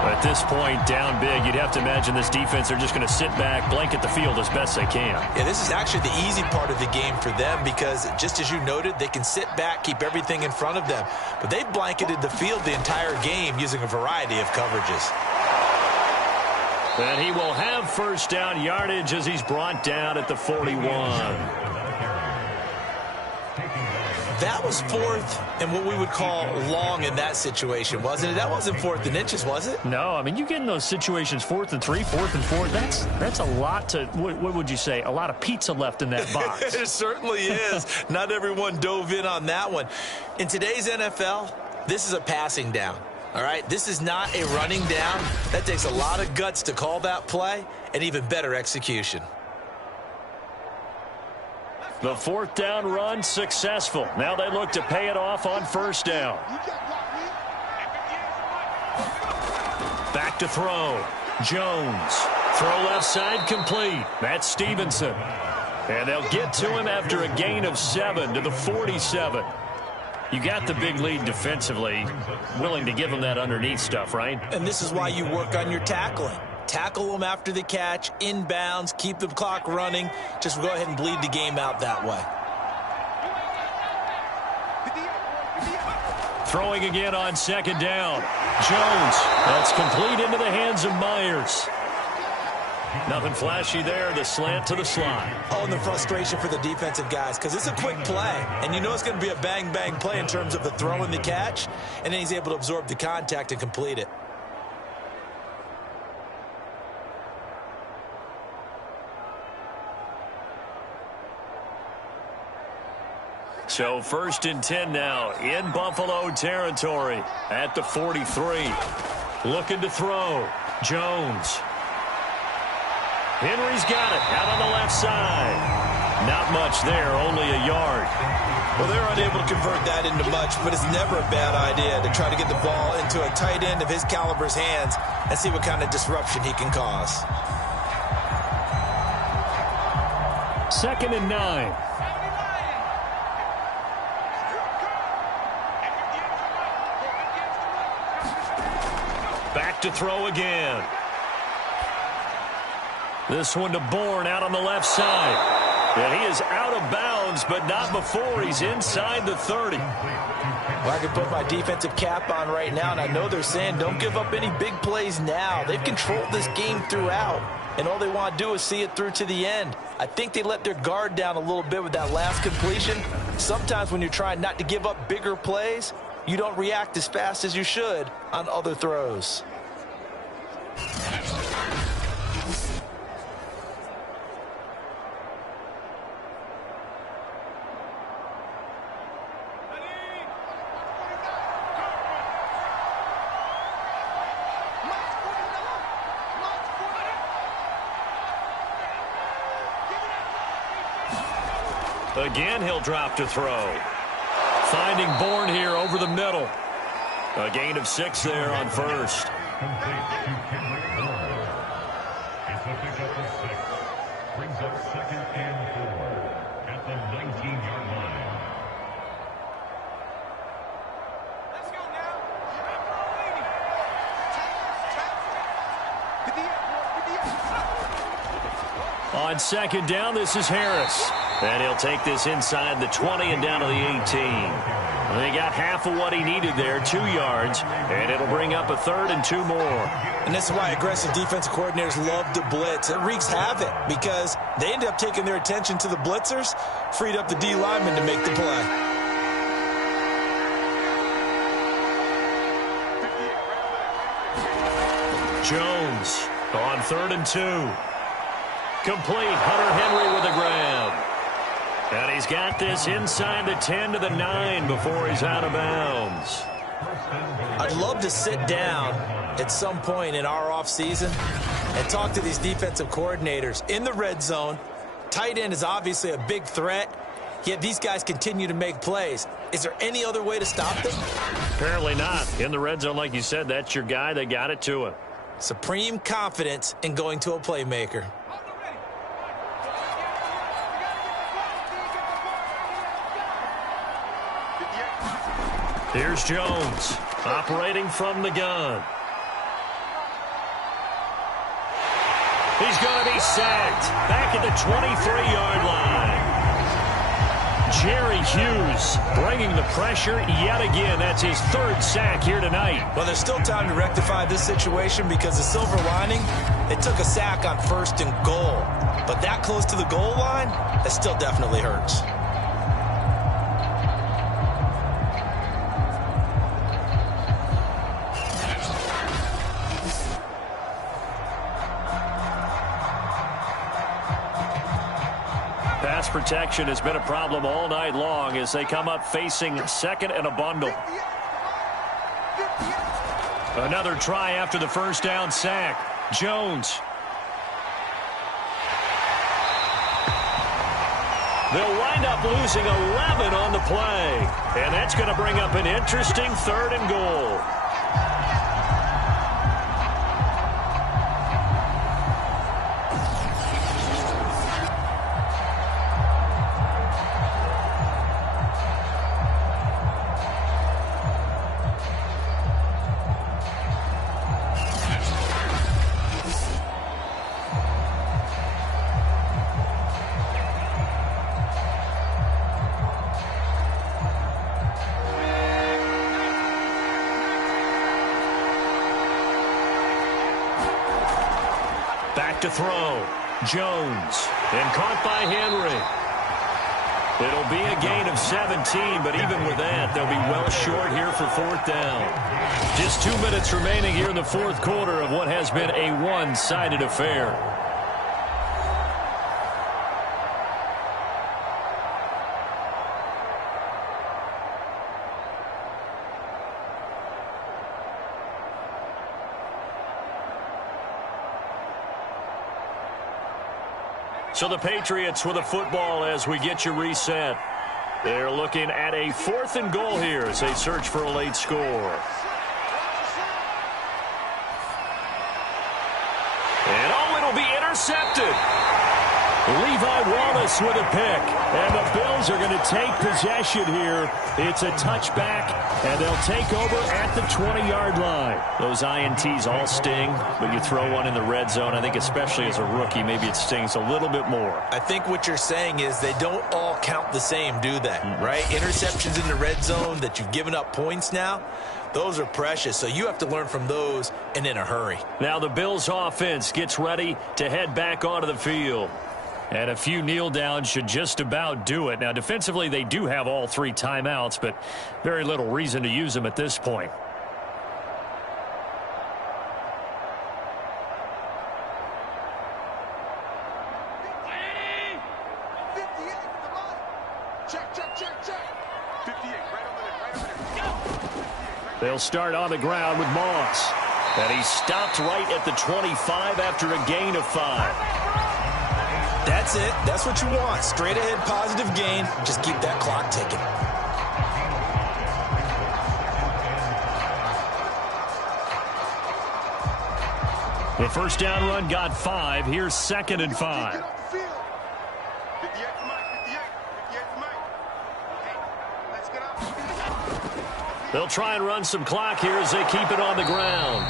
At this point, down big, you'd have to imagine this defense are just going to sit back, blanket the field as best they can. Yeah, this is actually the easy part of the game for them because, just as you noted, they can sit back, keep everything in front of them. But they've blanketed the field the entire game using a variety of coverages. And he will have 1st down yardage as he's brought down at the 41. That was 4th and what we would call long in that situation, wasn't it? That wasn't 4th and inches, was it? No, I mean, you get in those situations 4th and 3, 4th and 4. That's a lot to, what would you say, a lot of pizza left in that box. It certainly is. Not everyone dove in on that one. In today's NFL, this is a passing down. All right, this is not a running down. That takes a lot of guts to call that play and even better execution. The 4th down run successful. Now they look to pay it off on 1st down. Back to throw. Jones. Throw left side complete. That's Stevenson. And they'll get to him after a gain of 7 to the 47. You got the big lead defensively. Willing to give him that underneath stuff, right? And this is why you work on your tackling. Tackle them after the catch, inbounds, keep the clock running. Just go ahead and bleed the game out that way. Throwing again on 2nd down. Jones. That's complete into the hands of Myers. Nothing flashy there. The slant to the slot. Oh, and the frustration for the defensive guys because it's a quick play. And you know it's going to be a bang-bang play in terms of the throw and the catch. And then he's able to absorb the contact and complete it. So 1st and 10 now in Buffalo territory at the 43. Looking to throw. Jones. Henry's got it out on the left side. Not much there, only a yard. Well, they're unable to convert that into much, but it's never a bad idea to try to get the ball into a tight end of his caliber's hands and see what kind of disruption he can cause. 2nd and 9. Back to throw again. This one to Bourne out on the left side. And he is out of bounds, but not before he's inside the 30. Well, I can put my defensive cap on right now, and I know they're saying don't give up any big plays now. They've controlled this game throughout, and all they want to do is see it through to the end. I think they let their guard down a little bit with that last completion. Sometimes when you're trying not to give up bigger plays, you don't react as fast as you should on other throws. Again, he'll drop to throw. Finding Bourne here over the middle. A gain of 6 there on 1st. Brings up 2nd and 4 at the 19-yard line. Let's go now. On 2nd down, this is Harris. And he'll take this inside the 20 and down to the 18. They got half of what he needed there, 2 yards, and it'll bring up a 3rd and 2 more. And this is why aggressive defensive coordinators love to blitz. It wreaks havoc because they end up taking their attention to the blitzers, freed up the D lineman to make the play. Jones on 3rd and 2. Complete. Hunter Henry with a grab. And he's got this inside the 10 to the 9 before he's out of bounds. I'd love to sit down at some point in our offseason and talk to these defensive coordinators. In the red zone, tight end is obviously a big threat, yet these guys continue to make plays. Is there any other way to stop them? Apparently not. In the red zone, like you said, that's your guy. They got it to him. Supreme confidence in going to a playmaker. Here's Jones, operating from the gun. He's going to be sacked back at the 23-yard line. Jerry Hughes bringing the pressure yet again. That's his third sack here tonight. Well, there's still time to rectify this situation because the silver lining, they took a sack on 1st and goal. But that close to the goal line, that still definitely hurts. Pass protection has been a problem all night long as they come up facing second and a bundle. Another try after the first down sack. Jones. They'll wind up losing 11 on the play. And that's going to bring up an interesting 3rd and goal. Back to throw. Jones. And caught by Henry. It'll be a gain of 17, but even with that, they'll be well short here for 4th down. Just 2 minutes remaining here in the 4th quarter of what has been a one-sided affair. So the Patriots with a football as we get you reset. They're looking at a 4th and goal here as they search for a late score. And it'll be intercepted. Levi Wallace with a pick. And the Bills are going to take possession here. It's a touchback, and they'll take over at the 20-yard line. Those INTs all sting, but you throw one in the red zone, I think especially as a rookie, maybe it stings a little bit more. I think what you're saying is they don't all count the same, do they? Right? Interceptions in the red zone that you've given up points now, those are precious. So you have to learn from those and in a hurry. Now the Bills offense gets ready to head back onto the field. And a few kneel downs should just about do it. Now, defensively, they do have all 3 timeouts, but very little reason to use them at this point. They'll start on the ground with Moss. And he stopped right at the 25 after a gain of 5. That's it. That's what you want. Straight ahead positive gain. Just keep that clock ticking. The first down run got 5. Here's 2nd and 5. They'll try and run some clock here as they keep it on the ground.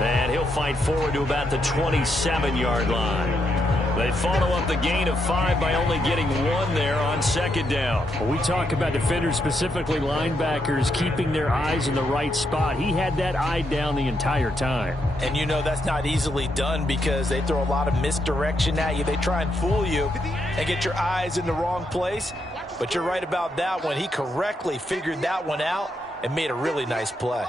And he'll fight forward to about the 27-yard line. They follow up the gain of 5 by only getting 1 there on 2nd down. Well, we talk about defenders, specifically linebackers, keeping their eyes in the right spot. He had that eye down the entire time. And you know that's not easily done because they throw a lot of misdirection at you. They try and fool you and get your eyes in the wrong place. But you're right about that one. He correctly figured that one out and made a really nice play.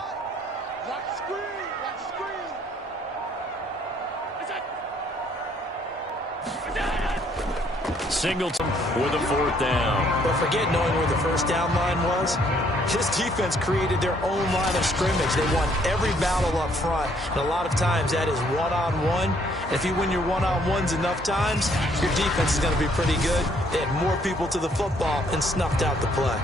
Singleton with a 4th down. But forget knowing where the first down line was. This defense created their own line of scrimmage. They won every battle up front. And a lot of times that is one-on-one. And if you win your one-on-ones enough times, your defense is going to be pretty good. They had more people to the football and snuffed out the play.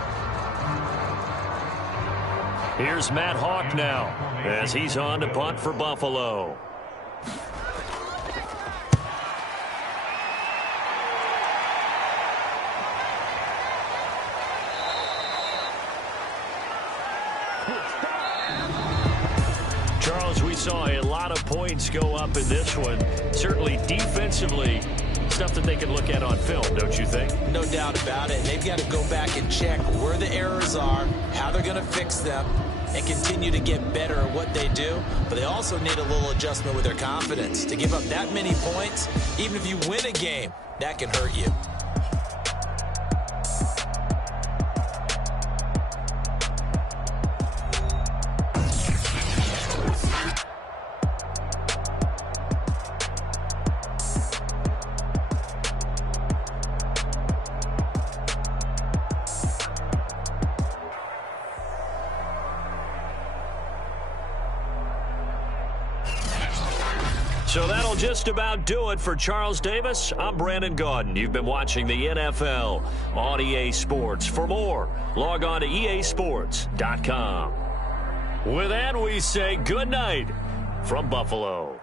Here's Matt Hawk now as he's on to punt for Buffalo. Charles, we saw a lot of points go up in this one. Certainly defensively, stuff that they can look at on film, don't you think? No doubt about it. And they've got to go back and check where the errors are, how they're going to fix them, and continue to get better at what they do. But they also need a little adjustment with their confidence. To give up that many points, even if you win a game, that can hurt you. So that'll just about do it for Charles Davis. I'm Brandon Gaudin. You've been watching the NFL on EA Sports. For more, log on to easports.com. With that, we say good night from Buffalo.